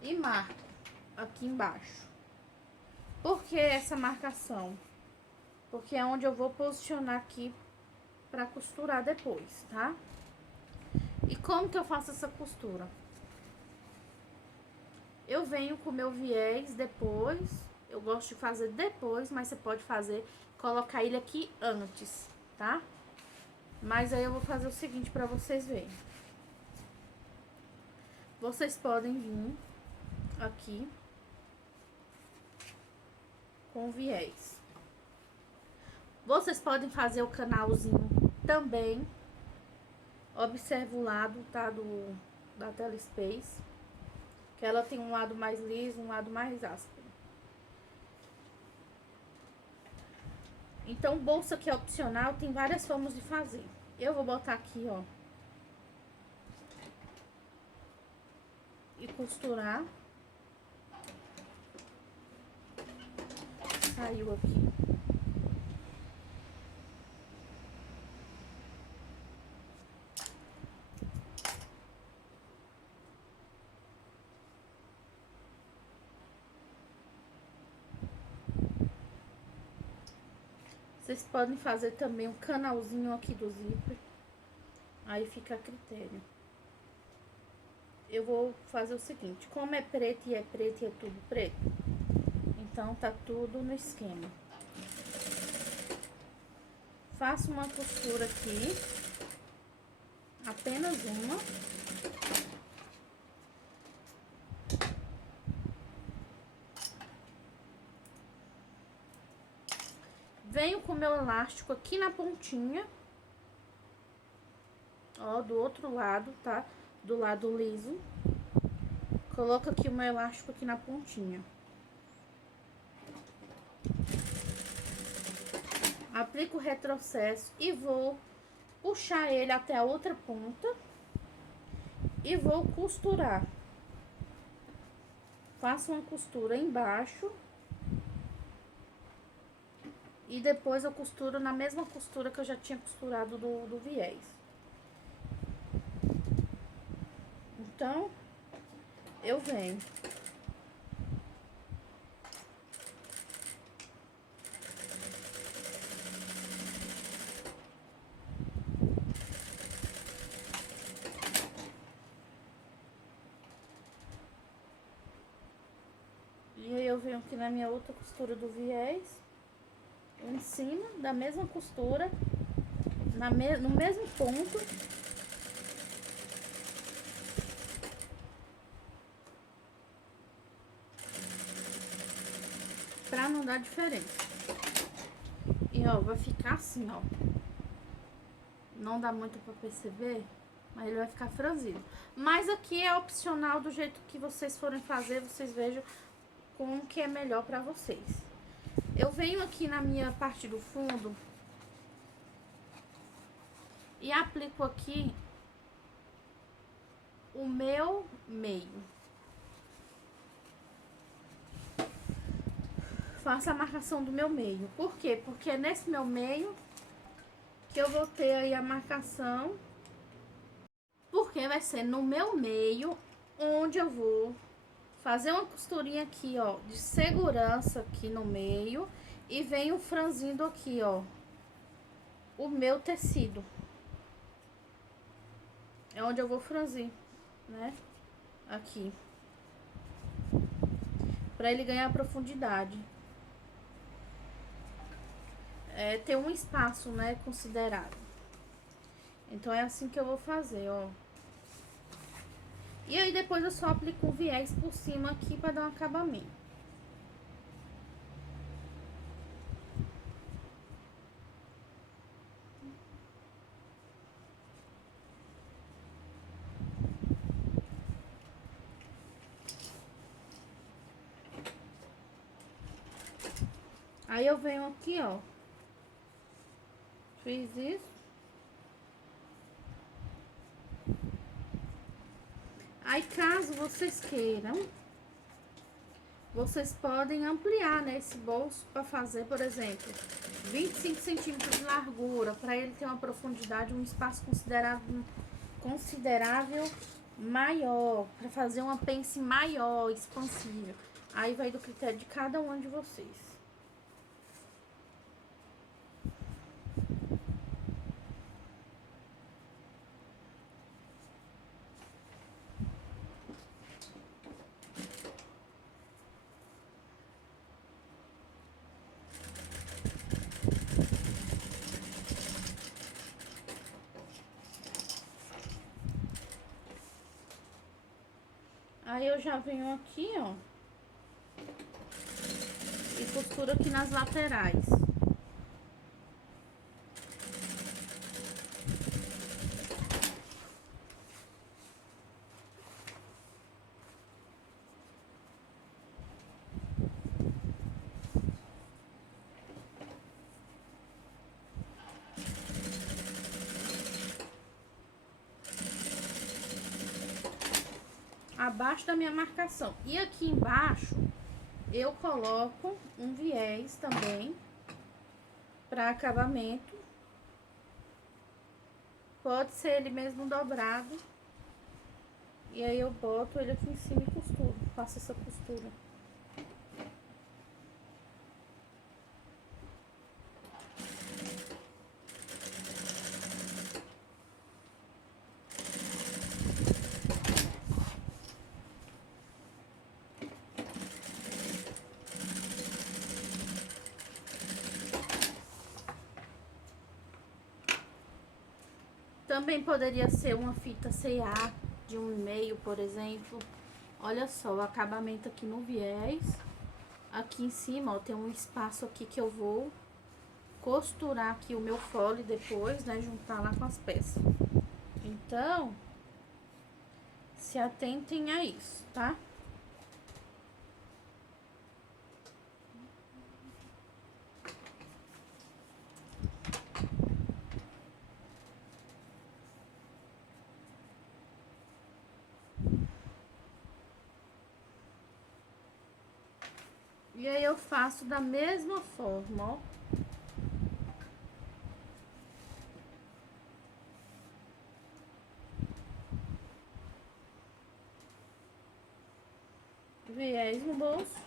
e marco aqui embaixo. Por que essa marcação? Porque é onde eu vou posicionar aqui pra costurar depois, tá? E como que eu faço essa costura? Eu venho com o meu viés depois. Eu gosto de fazer depois, mas você pode fazer, colocar ele aqui antes, tá? Mas aí eu vou fazer o seguinte pra vocês verem. Vocês podem vir aqui com viés. Vocês podem fazer o canalzinho também. Observa o lado, tá? Da Telespace. Que ela tem um lado mais liso, um lado mais áspero. Então, bolsa que é opcional, tem várias formas de fazer. Eu vou botar aqui, ó. E costurar. Saiu aqui. Vocês podem fazer também um canalzinho aqui do zíper. Aí fica a critério. Eu vou fazer o seguinte, como é preto e é tudo preto, então tá tudo no esquema. Faço uma costura aqui, apenas uma. Venho com o meu elástico aqui na pontinha, ó, do outro lado, tá? Do lado liso. Coloco aqui o meu elástico aqui na pontinha. Aplico o retrocesso e vou puxar ele até a outra ponta e vou costurar. Faço uma costura embaixo e depois eu costuro na mesma costura que eu já tinha costurado do viés. Então, eu venho. E aí eu venho aqui na minha outra costura do viés, em cima da mesma costura, no mesmo ponto. Pra não dar diferença. E ó, vai ficar assim, ó. Não dá muito pra perceber, mas ele vai ficar franzido. Mas aqui é opcional, do jeito que vocês forem fazer, vocês vejam como que é melhor pra vocês. Eu venho aqui na minha parte do fundo e aplico aqui o meu meio. Faço a marcação do meu meio. Por quê? Porque é nesse meu meio que eu vou ter aí a marcação. Porque vai ser no meu meio onde eu vou fazer uma costurinha aqui, ó, de segurança aqui no meio. E venho franzindo aqui, ó, o meu tecido. É onde eu vou franzir, né? Aqui. Pra ele ganhar profundidade. Ter um espaço, né, considerado. Então é assim que eu vou fazer, ó. E aí depois eu só aplico um viés por cima aqui pra dar um acabamento. Aí eu venho aqui, ó. Fiz isso. Aí, caso vocês queiram, vocês podem ampliar, né, esse bolso para fazer, por exemplo, 25 centímetros de largura, para ele ter uma profundidade, um espaço considerável maior, para fazer uma pence maior, expansível. Aí vai do critério de cada um de vocês. Aí eu já venho aqui, ó, e costuro aqui nas laterais. Abaixo da minha marcação. E aqui embaixo eu coloco um viés também para acabamento. Pode ser ele mesmo dobrado. E aí eu boto ele aqui em cima e costuro. Faço essa costura. Também poderia ser uma fita C&A de 1,5, por exemplo. Olha só, o acabamento aqui no viés. Aqui em cima, ó, tem um espaço aqui que eu vou costurar aqui o meu fole depois, né? Juntar lá com as peças. Então, se atentem a isso, tá? E aí eu faço da mesma forma, ó. Viés no bolso.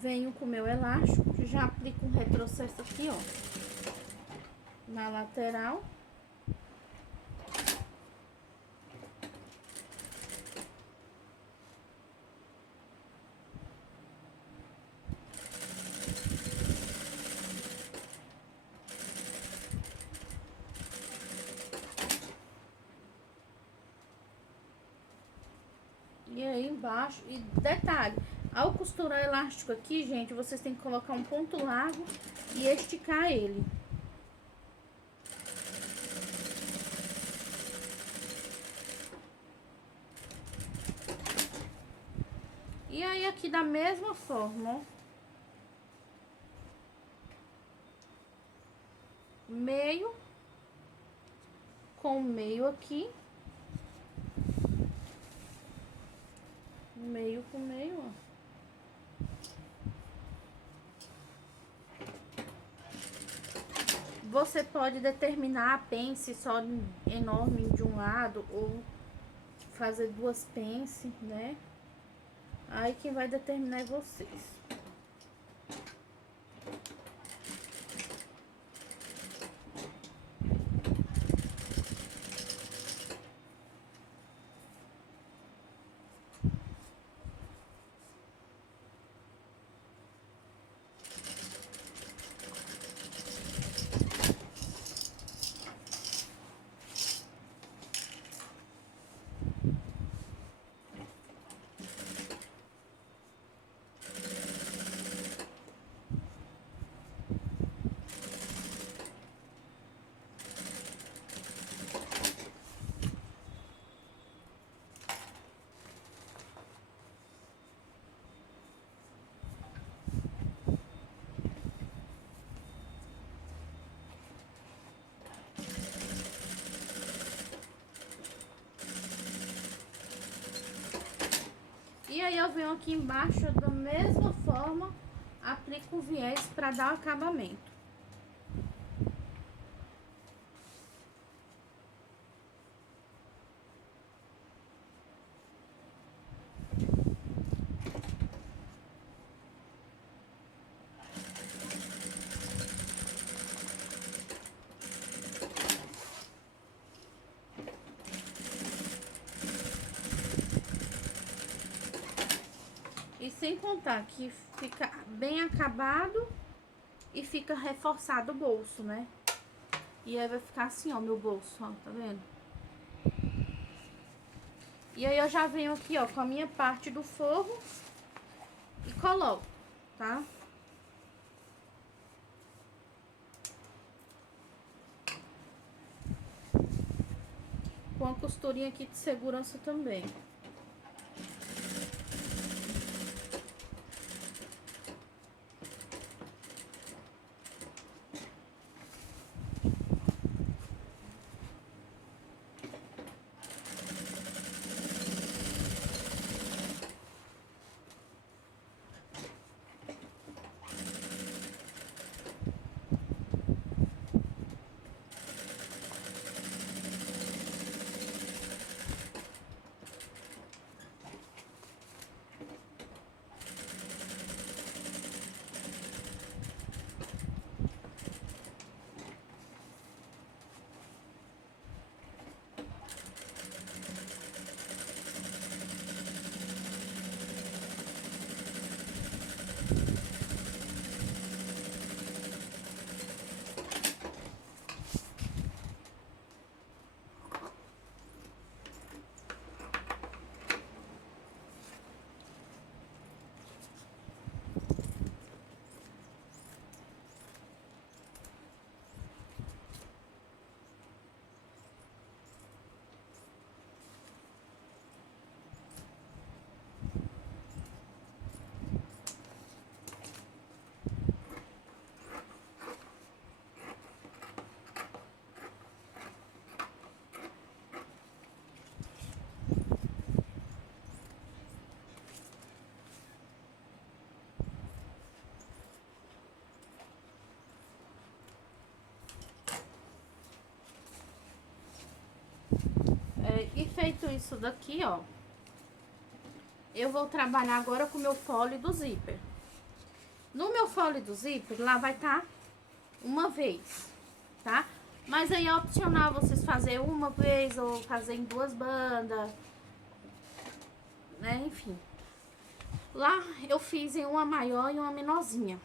Venho com o meu elástico, já aplico um retrocesso aqui, ó, na lateral. E aí embaixo, e detalhe, ao costurar o elástico aqui, gente, vocês têm que colocar um ponto largo e esticar ele. E aí aqui da mesma forma, ó, meio com meio aqui, meio com meio, ó. Você pode determinar a pence só enorme de um lado ou fazer duas pences, né? Aí quem vai determinar é vocês. E aí eu venho aqui embaixo da mesma forma, aplico o viés para dar o acabamento. E sem contar que fica bem acabado e fica reforçado o bolso, né? E aí vai ficar assim, ó, meu bolso, ó, tá vendo? E aí eu já venho aqui, ó, com a minha parte do forro e coloco, tá? Com a costurinha aqui de segurança também. E feito isso daqui, ó, eu vou trabalhar agora com o meu fole do zíper. No meu fole do zíper, lá vai estar uma vez, tá? Mas aí é opcional vocês fazerem uma vez ou fazer em 2 bandas, né? Enfim. Lá eu fiz em uma maior e uma menorzinha.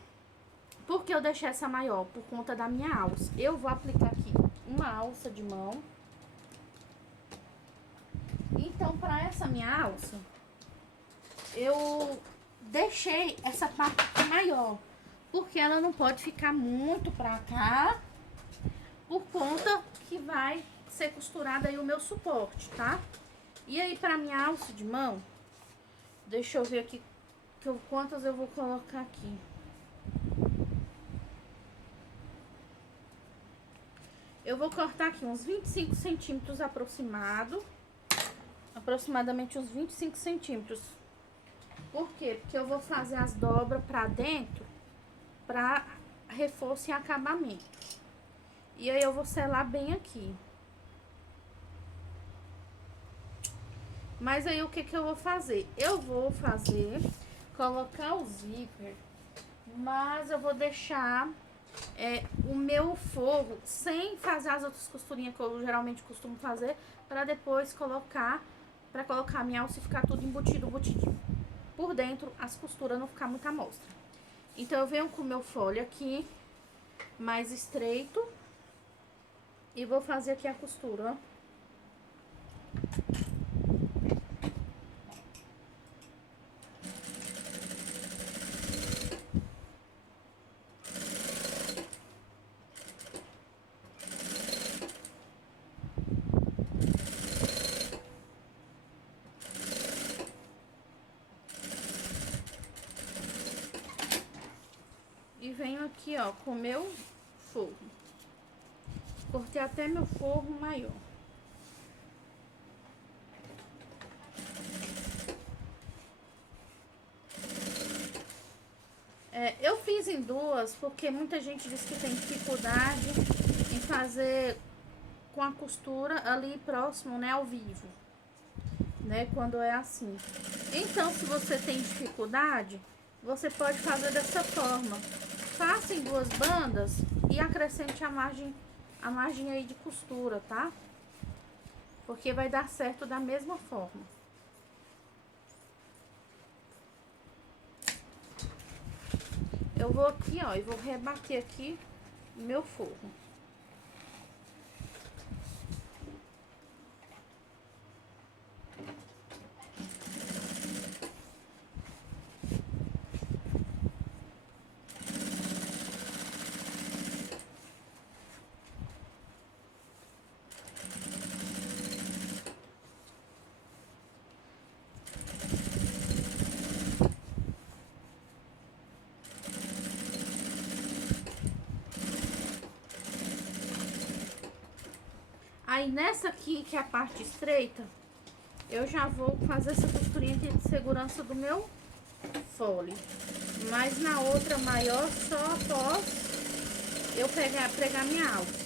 Por que eu deixei essa maior? Por conta da minha alça. Eu vou aplicar aqui uma alça de mão. Então, para essa minha alça, eu deixei essa parte aqui maior. Porque ela não pode ficar muito pra cá, por conta que vai ser costurada aí o meu suporte, tá? E aí, pra minha alça de mão, deixa eu ver aqui quantas eu vou colocar aqui. Eu vou cortar aqui uns 25 centímetros aproximadamente uns 25 centímetros. Por quê? Porque eu vou fazer as dobras pra dentro, pra reforço e acabamento. E aí eu vou selar bem aqui. Mas aí o que que eu vou fazer? Eu vou colocar o zíper, mas eu vou deixar o meu forro sem fazer as outras costurinhas que eu geralmente costumo fazer, para depois colocar a minha alça e ficar tudo embutidinho. Por dentro as costuras não ficar muito à mostra. Então eu venho com o meu fole aqui mais estreito e vou fazer aqui a costura, ó. E venho aqui, ó, com o meu forro. Cortei até meu forro maior. Eu fiz em 2 porque muita gente diz que tem dificuldade em fazer com a costura ali próximo, né, ao vivo, né, quando é assim. Então, se você tem dificuldade, você pode fazer dessa forma. Faça em 2 bandas e acrescente a margem aí de costura, tá? Porque vai dar certo da mesma forma. Eu vou aqui, ó, e vou rebater aqui o meu forro. Aí nessa aqui, que é a parte estreita, eu já vou fazer essa costurinha aqui de segurança do meu fole. Mas na outra maior, só após eu pregar minha alça.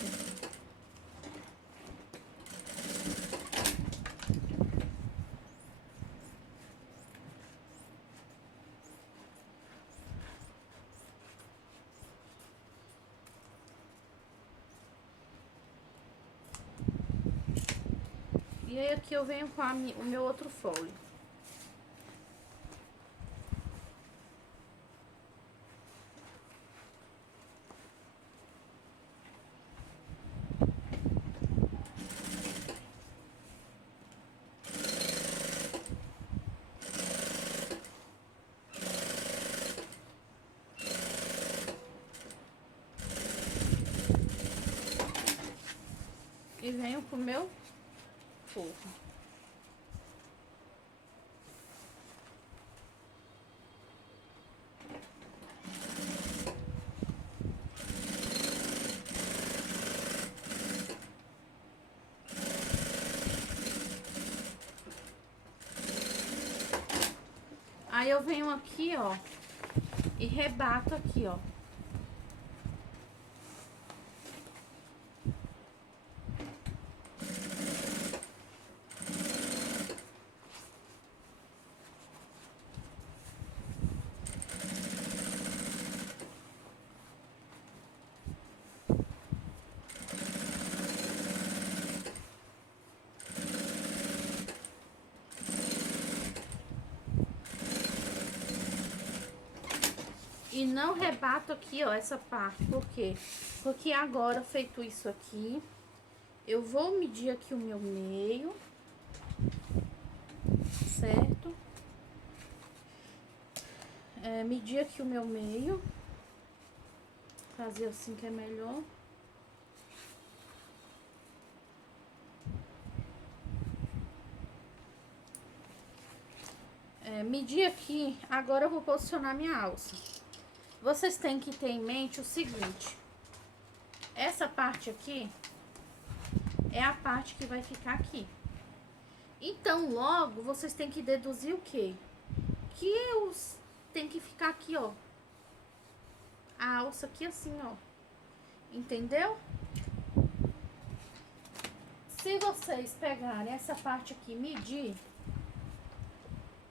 E aí aqui eu venho com o meu outro fole. E venho com o meu forro. Aí eu venho aqui, ó, e rebato aqui, ó. E não rebato aqui, ó, essa parte. Por quê? Porque agora, feito isso aqui, eu vou medir aqui o meu meio, certo? Medir aqui o meu meio. Fazer assim que é melhor. Medir aqui, agora eu vou posicionar minha alça. Vocês têm que ter em mente o seguinte: essa parte aqui é a parte que vai ficar aqui. Então, logo, vocês têm que deduzir o quê? Que tem que ficar aqui, ó. A alça aqui assim, ó. Entendeu? Se vocês pegarem essa parte aqui e medir,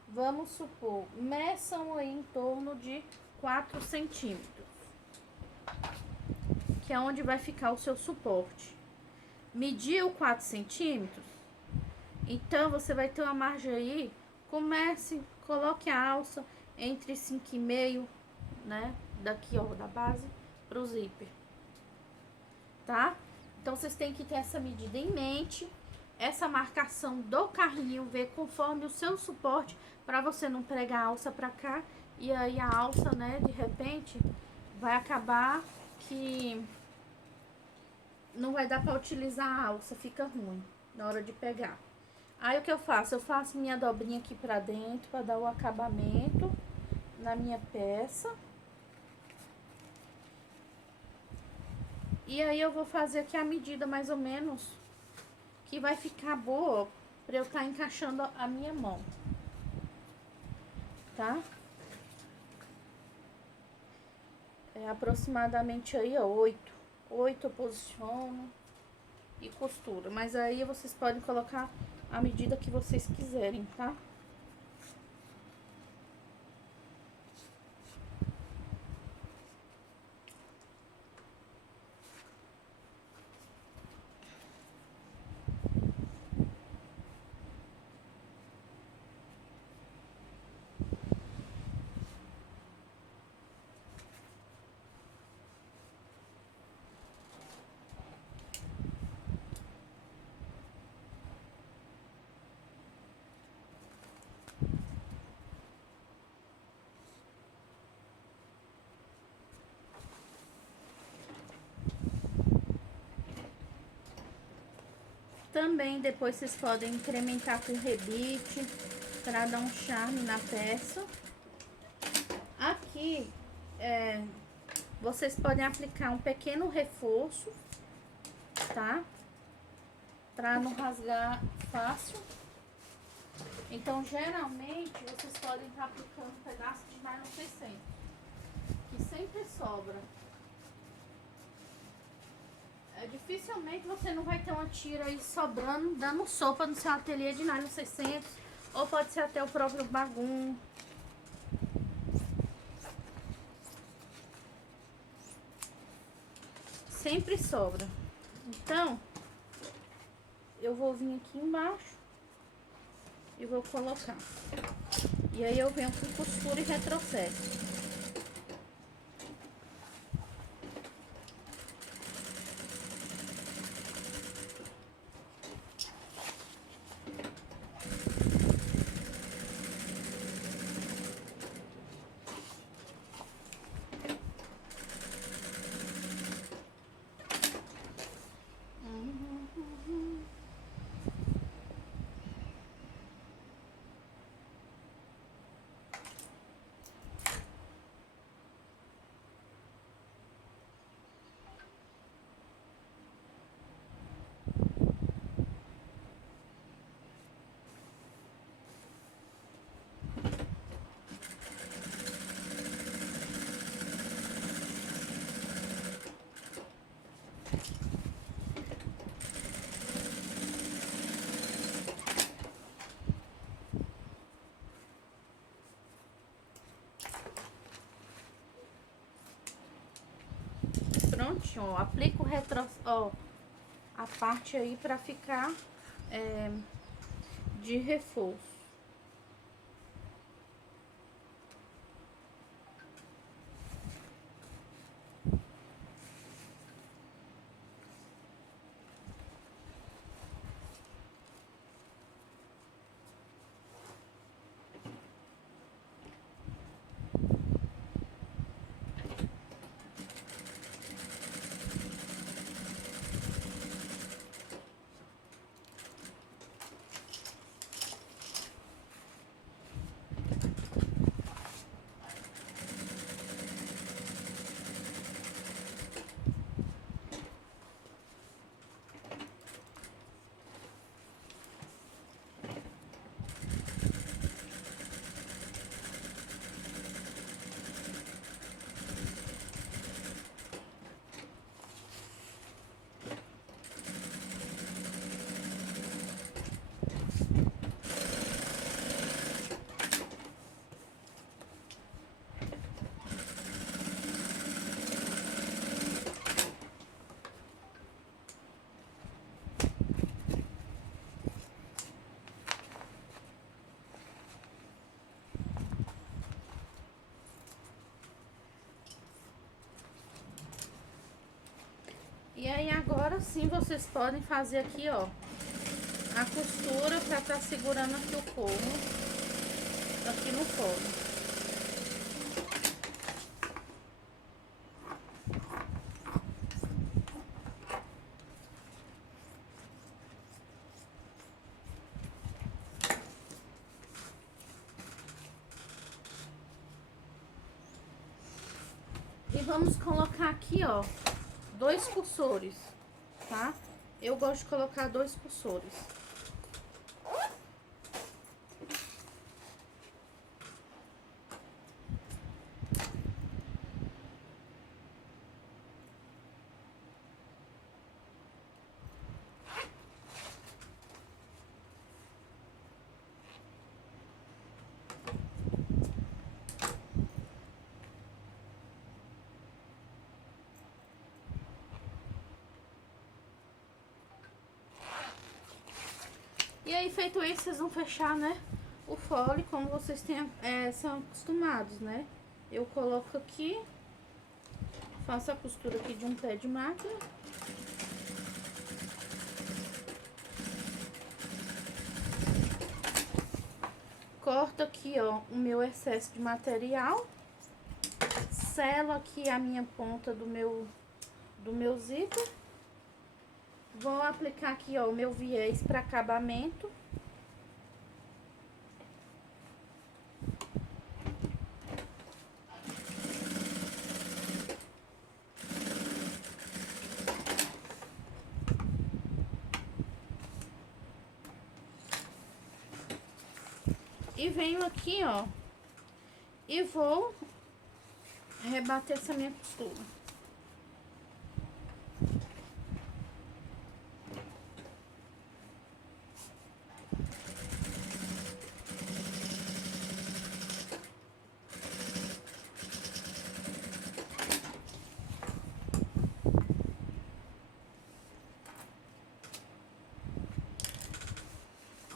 vamos supor, meçam aí em torno de 4 centímetros, que é onde vai ficar o seu suporte. Mediu 4 centímetros, então você vai ter uma margem aí, comece, coloque a alça entre 5,5, né, daqui ó, da base pro zíper, tá? Então vocês têm que ter essa medida em mente, essa marcação do carrinho, ver conforme o seu suporte, para você não pregar a alça pra cá e aí a alça, né, de repente vai acabar que não vai dar para utilizar a alça, fica ruim na hora de pegar. Aí o que eu faço? Eu faço minha dobrinha aqui pra dentro para dar o acabamento na minha peça. E aí eu vou fazer aqui a medida mais ou menos que vai ficar boa para eu estar encaixando a minha mão, tá? É aproximadamente aí, ó, 8 eu posiciono e costura, mas aí vocês podem colocar a medida que vocês quiserem, tá? Também depois vocês podem incrementar com rebite para dar um charme na peça. Aqui vocês podem aplicar um pequeno reforço, tá? Para não rasgar fácil. Então, geralmente, vocês podem estar aplicando um pedaço de nylon 600, que sempre sobra. Dificilmente você não vai ter uma tira aí sobrando, dando sopa no seu ateliê de nylon 600, ou pode ser até o próprio bagum. Sempre sobra. Então, eu vou vir aqui embaixo e vou colocar. E aí eu venho com costura e retrocesso. Prontinho, ó, aplico o a parte aí pra ficar de reforço. sim vocês podem fazer aqui, ó, a costura pra tá segurando aqui o forno, aqui no forno. E vamos colocar aqui, ó, 2 cursores, tá? Eu gosto de colocar 2 cursores. E aí, feito isso, vocês vão fechar, né, o fole, como vocês são acostumados, né? Eu coloco aqui, faço a costura aqui de um pé de máquina. Corto aqui, ó, o meu excesso de material. Selo aqui a minha ponta do meu zíper. Vou aplicar aqui, ó, o meu viés para acabamento. E venho aqui, ó, e vou rebater essa minha costura.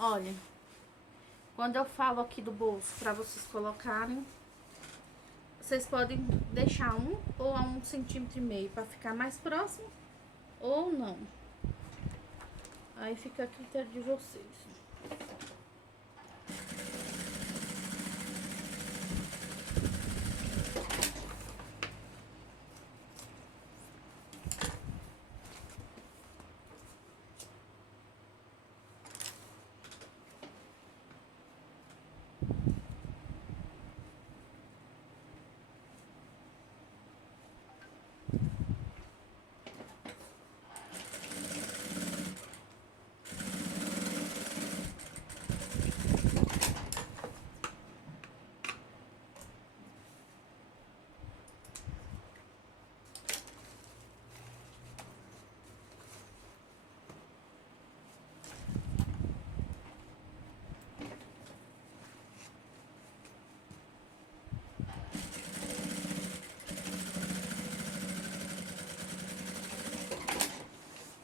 Olha, quando eu falo aqui do bolso para vocês colocarem, vocês podem deixar 1 ou a 1,5 centímetros para ficar mais próximo ou não. Aí fica a critério de vocês.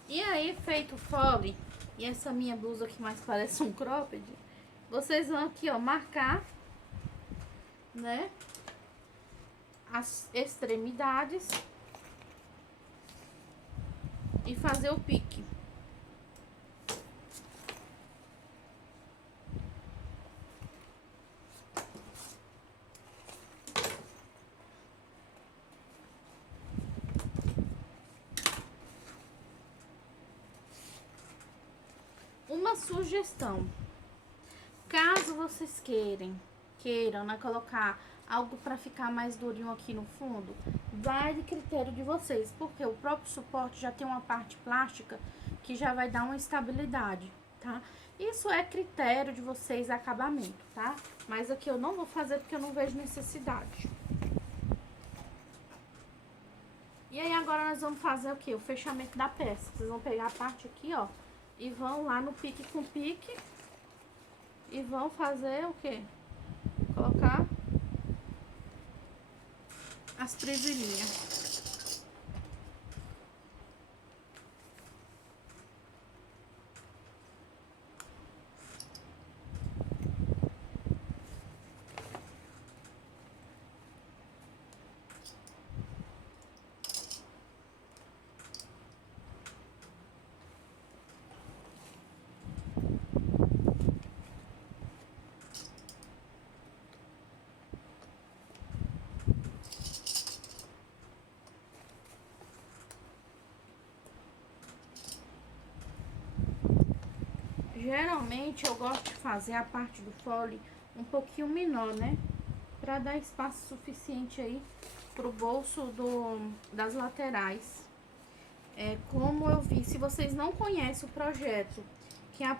E aí, feito o fole, e essa minha blusa que mais parece um cropped, vocês vão aqui, ó, marcar, né, as extremidades e fazer o pique. Uma sugestão, caso vocês queiram, né, colocar algo para ficar mais durinho aqui no fundo, vai de critério de vocês, porque o próprio suporte já tem uma parte plástica que já vai dar uma estabilidade, tá? Isso é critério de vocês, acabamento, tá? Mas aqui eu não vou fazer porque eu não vejo necessidade. E aí agora nós vamos fazer o quê? O fechamento da peça. Vocês vão pegar a parte aqui, ó, e vão lá no pique com pique e vão fazer o quê? Colocar as presilhinhas. Geralmente eu gosto de fazer a parte do fole um pouquinho menor, né? Pra dar espaço suficiente aí pro bolso das laterais. Como eu vi, se vocês não conhecem o projeto, que é o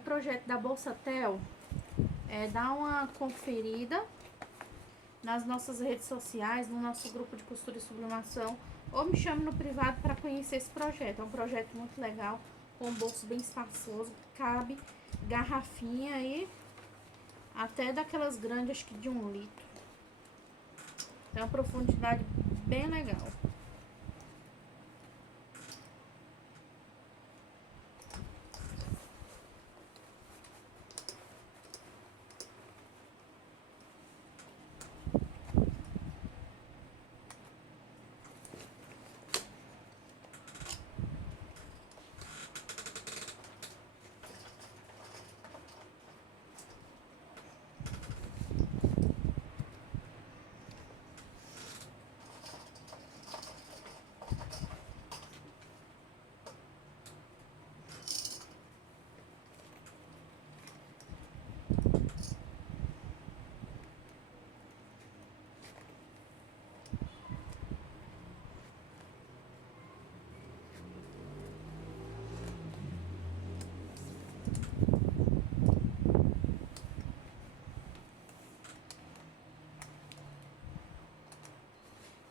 projeto da Bolsa Tel, dá uma conferida nas nossas redes sociais, no nosso grupo de costura e sublimação, ou me chame no privado para conhecer esse projeto. É um projeto muito legal, com um bolso bem espaçoso, cabe garrafinha aí, até daquelas grandes, acho que de 1 litro. Tem uma profundidade bem legal.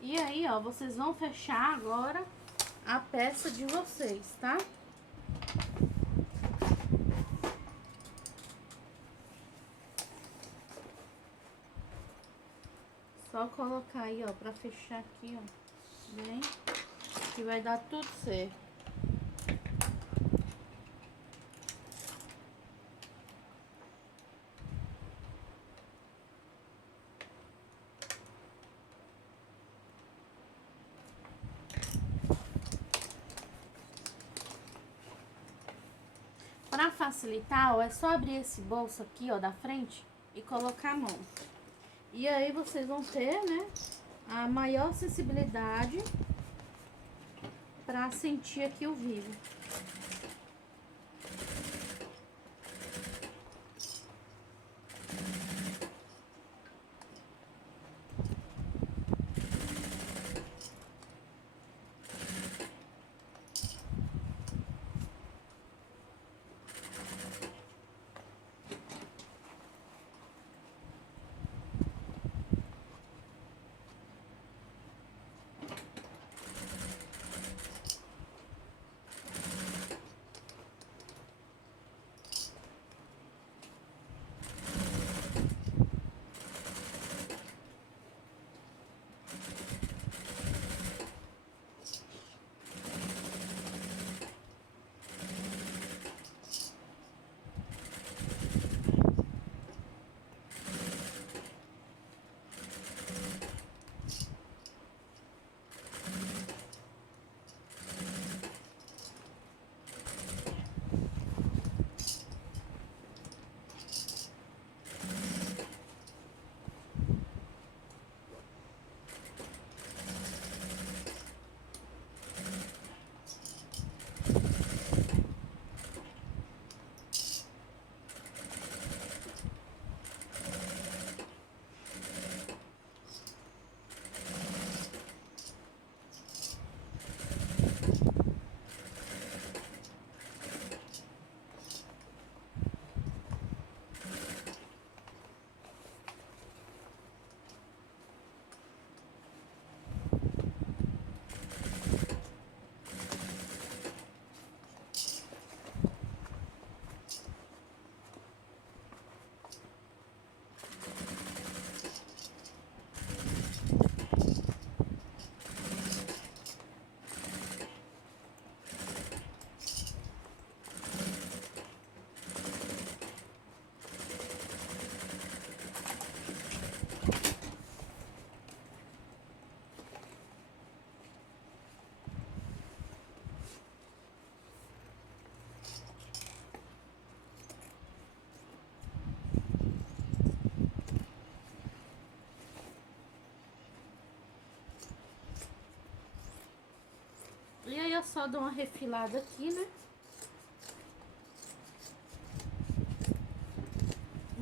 E aí, ó, vocês vão fechar agora a peça de vocês, tá? Só colocar aí, ó, pra fechar aqui, ó, bem, que vai dar tudo certo. Pra facilitar, ó, é só abrir esse bolso aqui, ó, da frente e colocar a mão. E aí vocês vão ter, né, a maior sensibilidade pra sentir aqui o vivo. E aí eu só dou uma refilada aqui, né?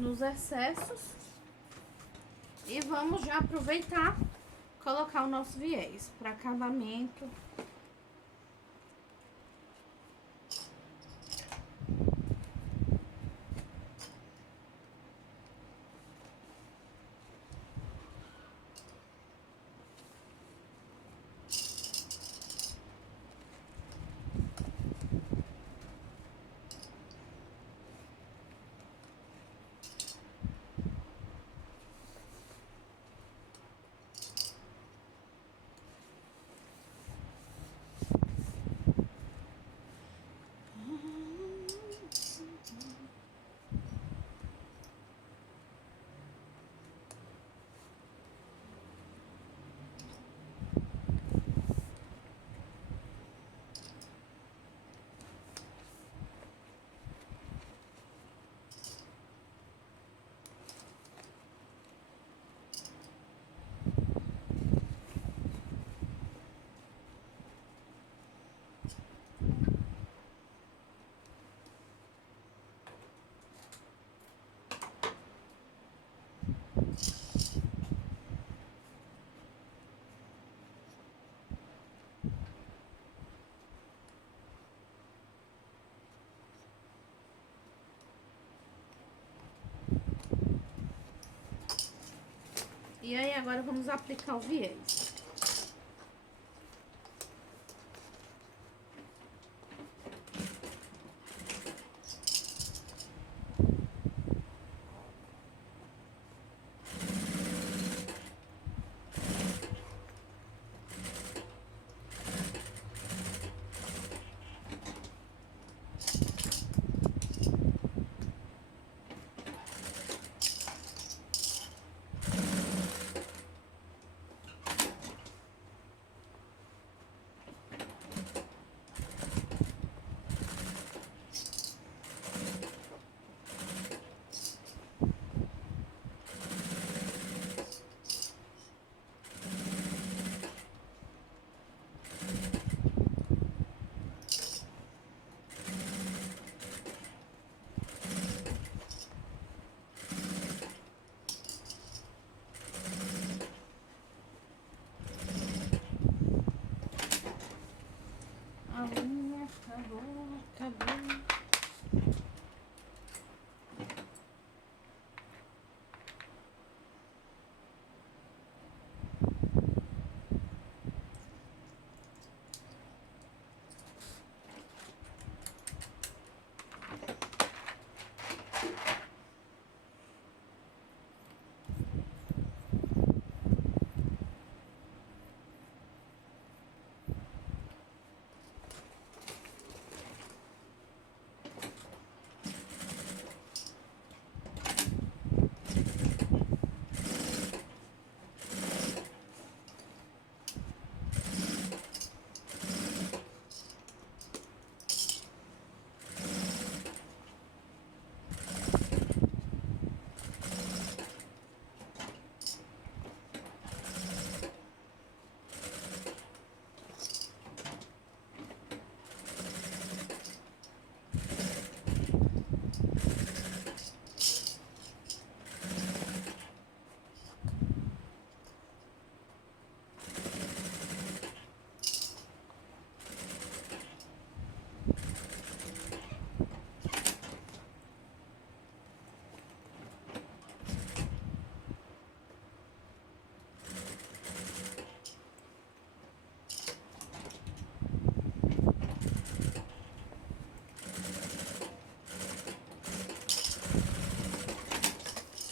tirando os excessos. E vamos já aproveitar, colocar o nosso viés para acabamento. E aí, agora vamos aplicar o viés. Acabou.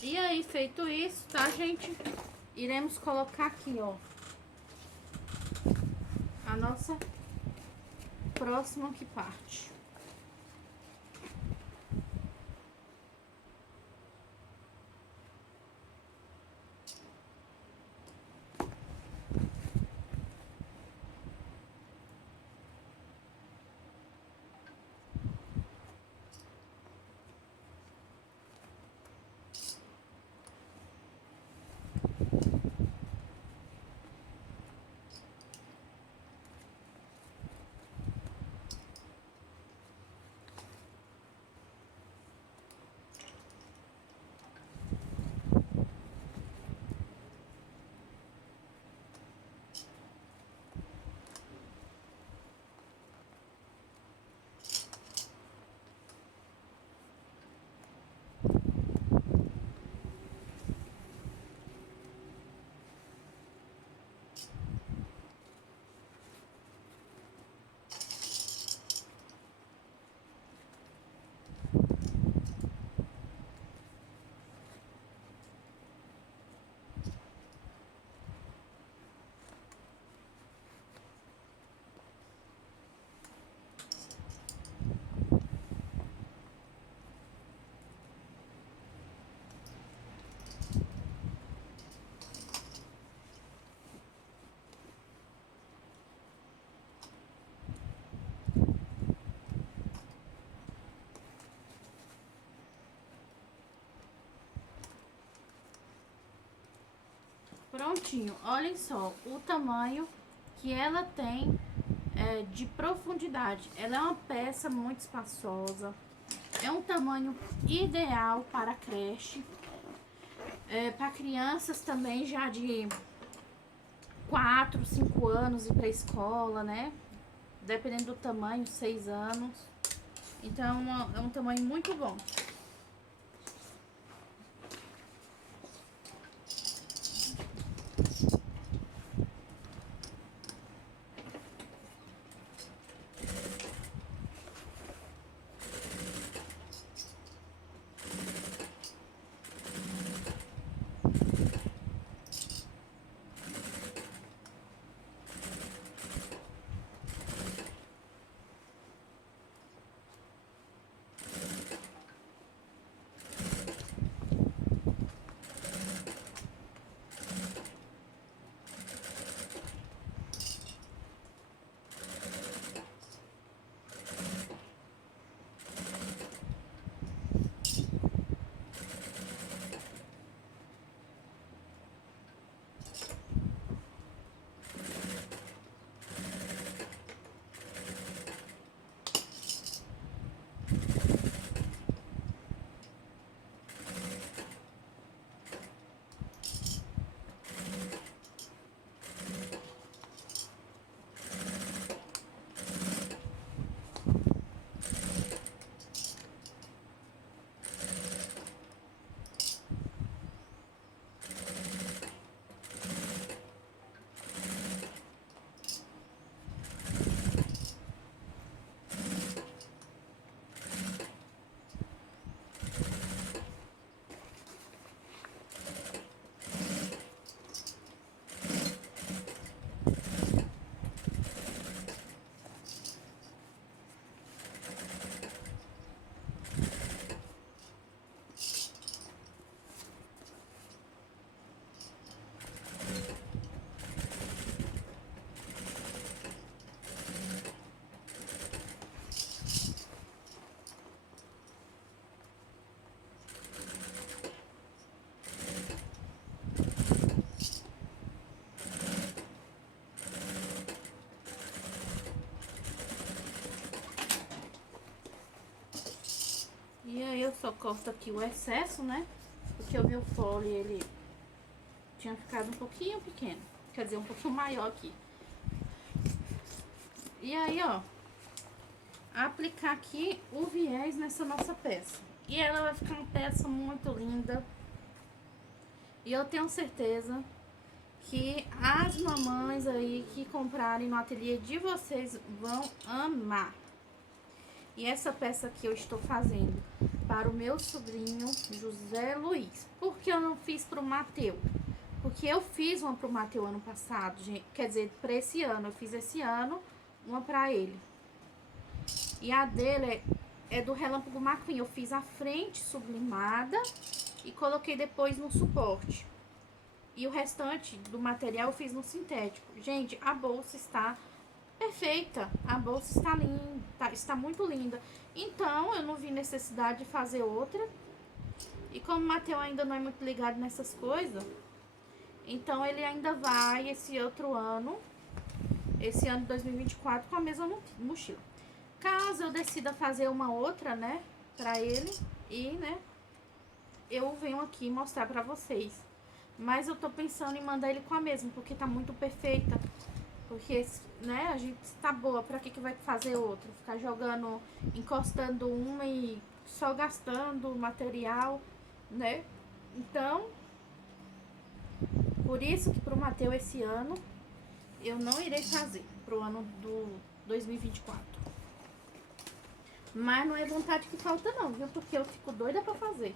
E aí, feito isso, tá, gente? Iremos colocar aqui, ó, a nossa próxima que parte. Prontinho, olhem só o tamanho que ela tem de profundidade. Ela é uma peça muito espaçosa, é um tamanho ideal para creche, para crianças também já de 4, 5 anos e para escola, né? Dependendo do tamanho, 6 anos. Então é um tamanho muito bom. E aí eu só corto aqui o excesso, né? Porque o meu fole, ele tinha ficado um pouquinho pequeno. Quer dizer, um pouquinho maior aqui. E aí, ó, aplicar aqui o viés nessa nossa peça. E ela vai ficar uma peça muito linda. E eu tenho certeza que as mamães aí que comprarem no ateliê de vocês vão amar. E essa peça aqui eu estou fazendo para o meu sobrinho José Luiz. Por que eu não fiz para o Mateus? Porque eu fiz uma para o Mateus ano passado, gente, quer dizer, para esse ano. Eu fiz esse ano uma para ele. E a dele é do Relâmpago McQueen. Eu fiz a frente sublimada e coloquei depois no suporte. E o restante do material eu fiz no sintético. Gente, a bolsa está perfeita, a bolsa está linda, está muito linda. Então eu não vi necessidade de fazer outra. E como o Mateus ainda não é muito ligado nessas coisas, então ele ainda vai esse outro ano, esse ano de 2024, com a mesma mochila. Caso eu decida fazer uma outra, né, pra ele, e né, eu venho aqui mostrar pra vocês. Mas eu tô pensando em mandar ele com a mesma, porque tá muito perfeita. Porque, né, a gente tá boa, pra que vai fazer outra? Ficar jogando, encostando uma e só gastando material, né? Então, por isso que pro Mateus esse ano, eu não irei fazer pro ano do 2024. Mas não é vontade que falta não, viu? Porque eu fico doida pra fazer.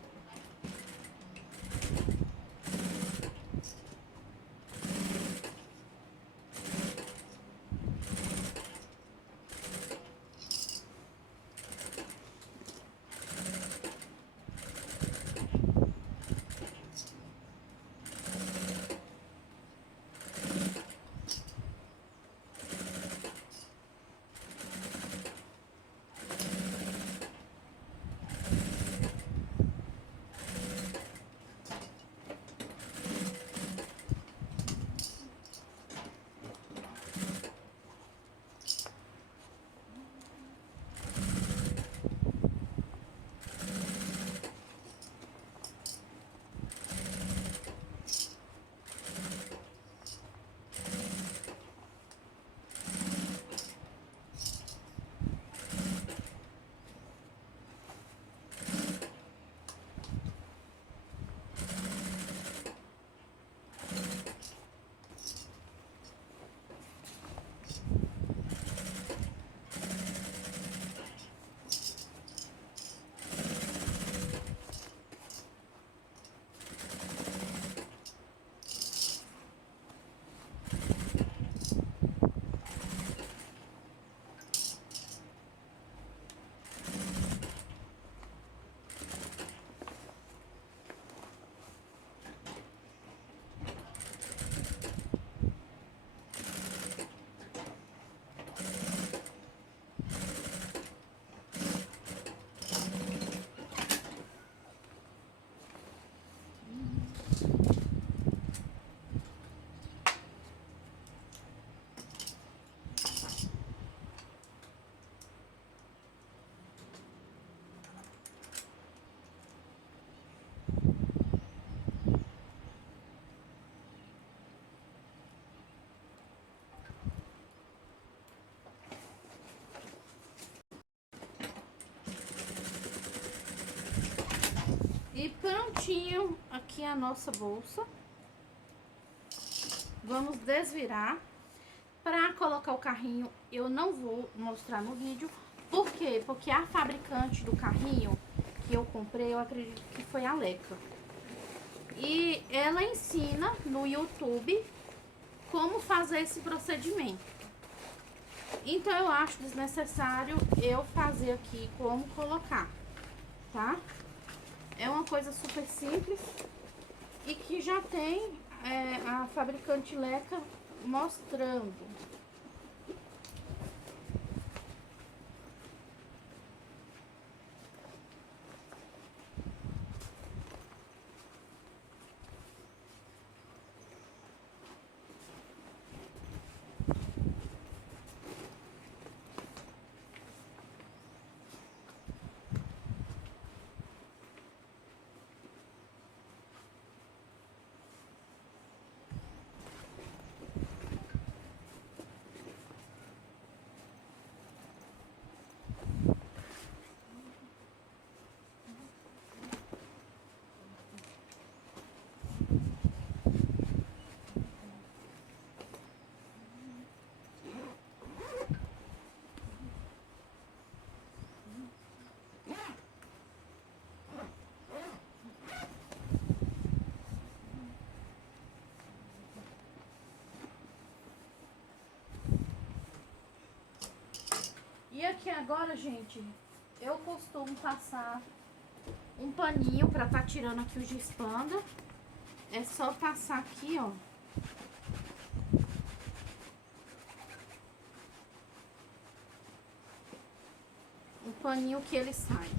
E prontinho aqui a nossa bolsa. Vamos desvirar. Para colocar o carrinho, eu não vou mostrar no vídeo. Por quê? Porque a fabricante do carrinho que eu comprei, eu acredito que foi a Leca. E ela ensina no YouTube como fazer esse procedimento. Então eu acho desnecessário eu fazer aqui como colocar, tá? É uma coisa super simples e que já tem a fabricante Leca mostrando. E aqui agora, gente, eu costumo passar um paninho pra tá tirando aqui o giz panda. É só passar aqui, ó. O paninho que ele sai.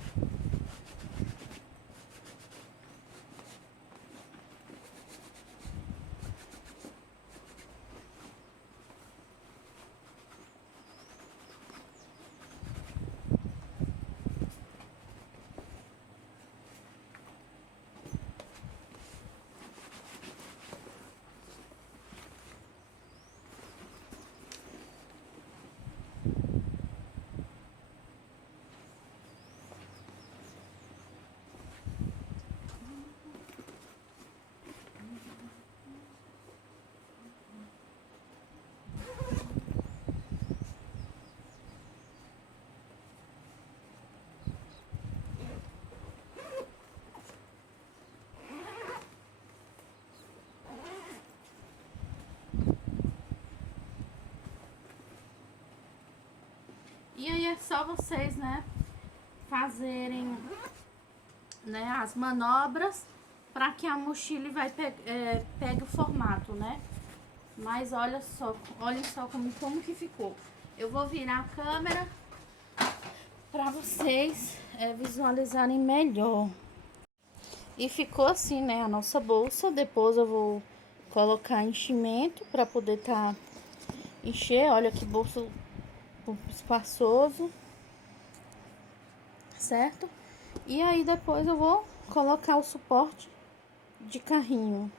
E aí é só vocês, né, fazerem, né, as manobras para que a mochila pegue o formato, né? Mas olha só, olhem só como que ficou. Eu vou virar a câmera para vocês visualizarem melhor. E ficou assim, né, a nossa bolsa. Depois eu vou colocar enchimento para poder encher. Olha que bolsa espaçoso, certo? E aí depois eu vou colocar o suporte de carrinho.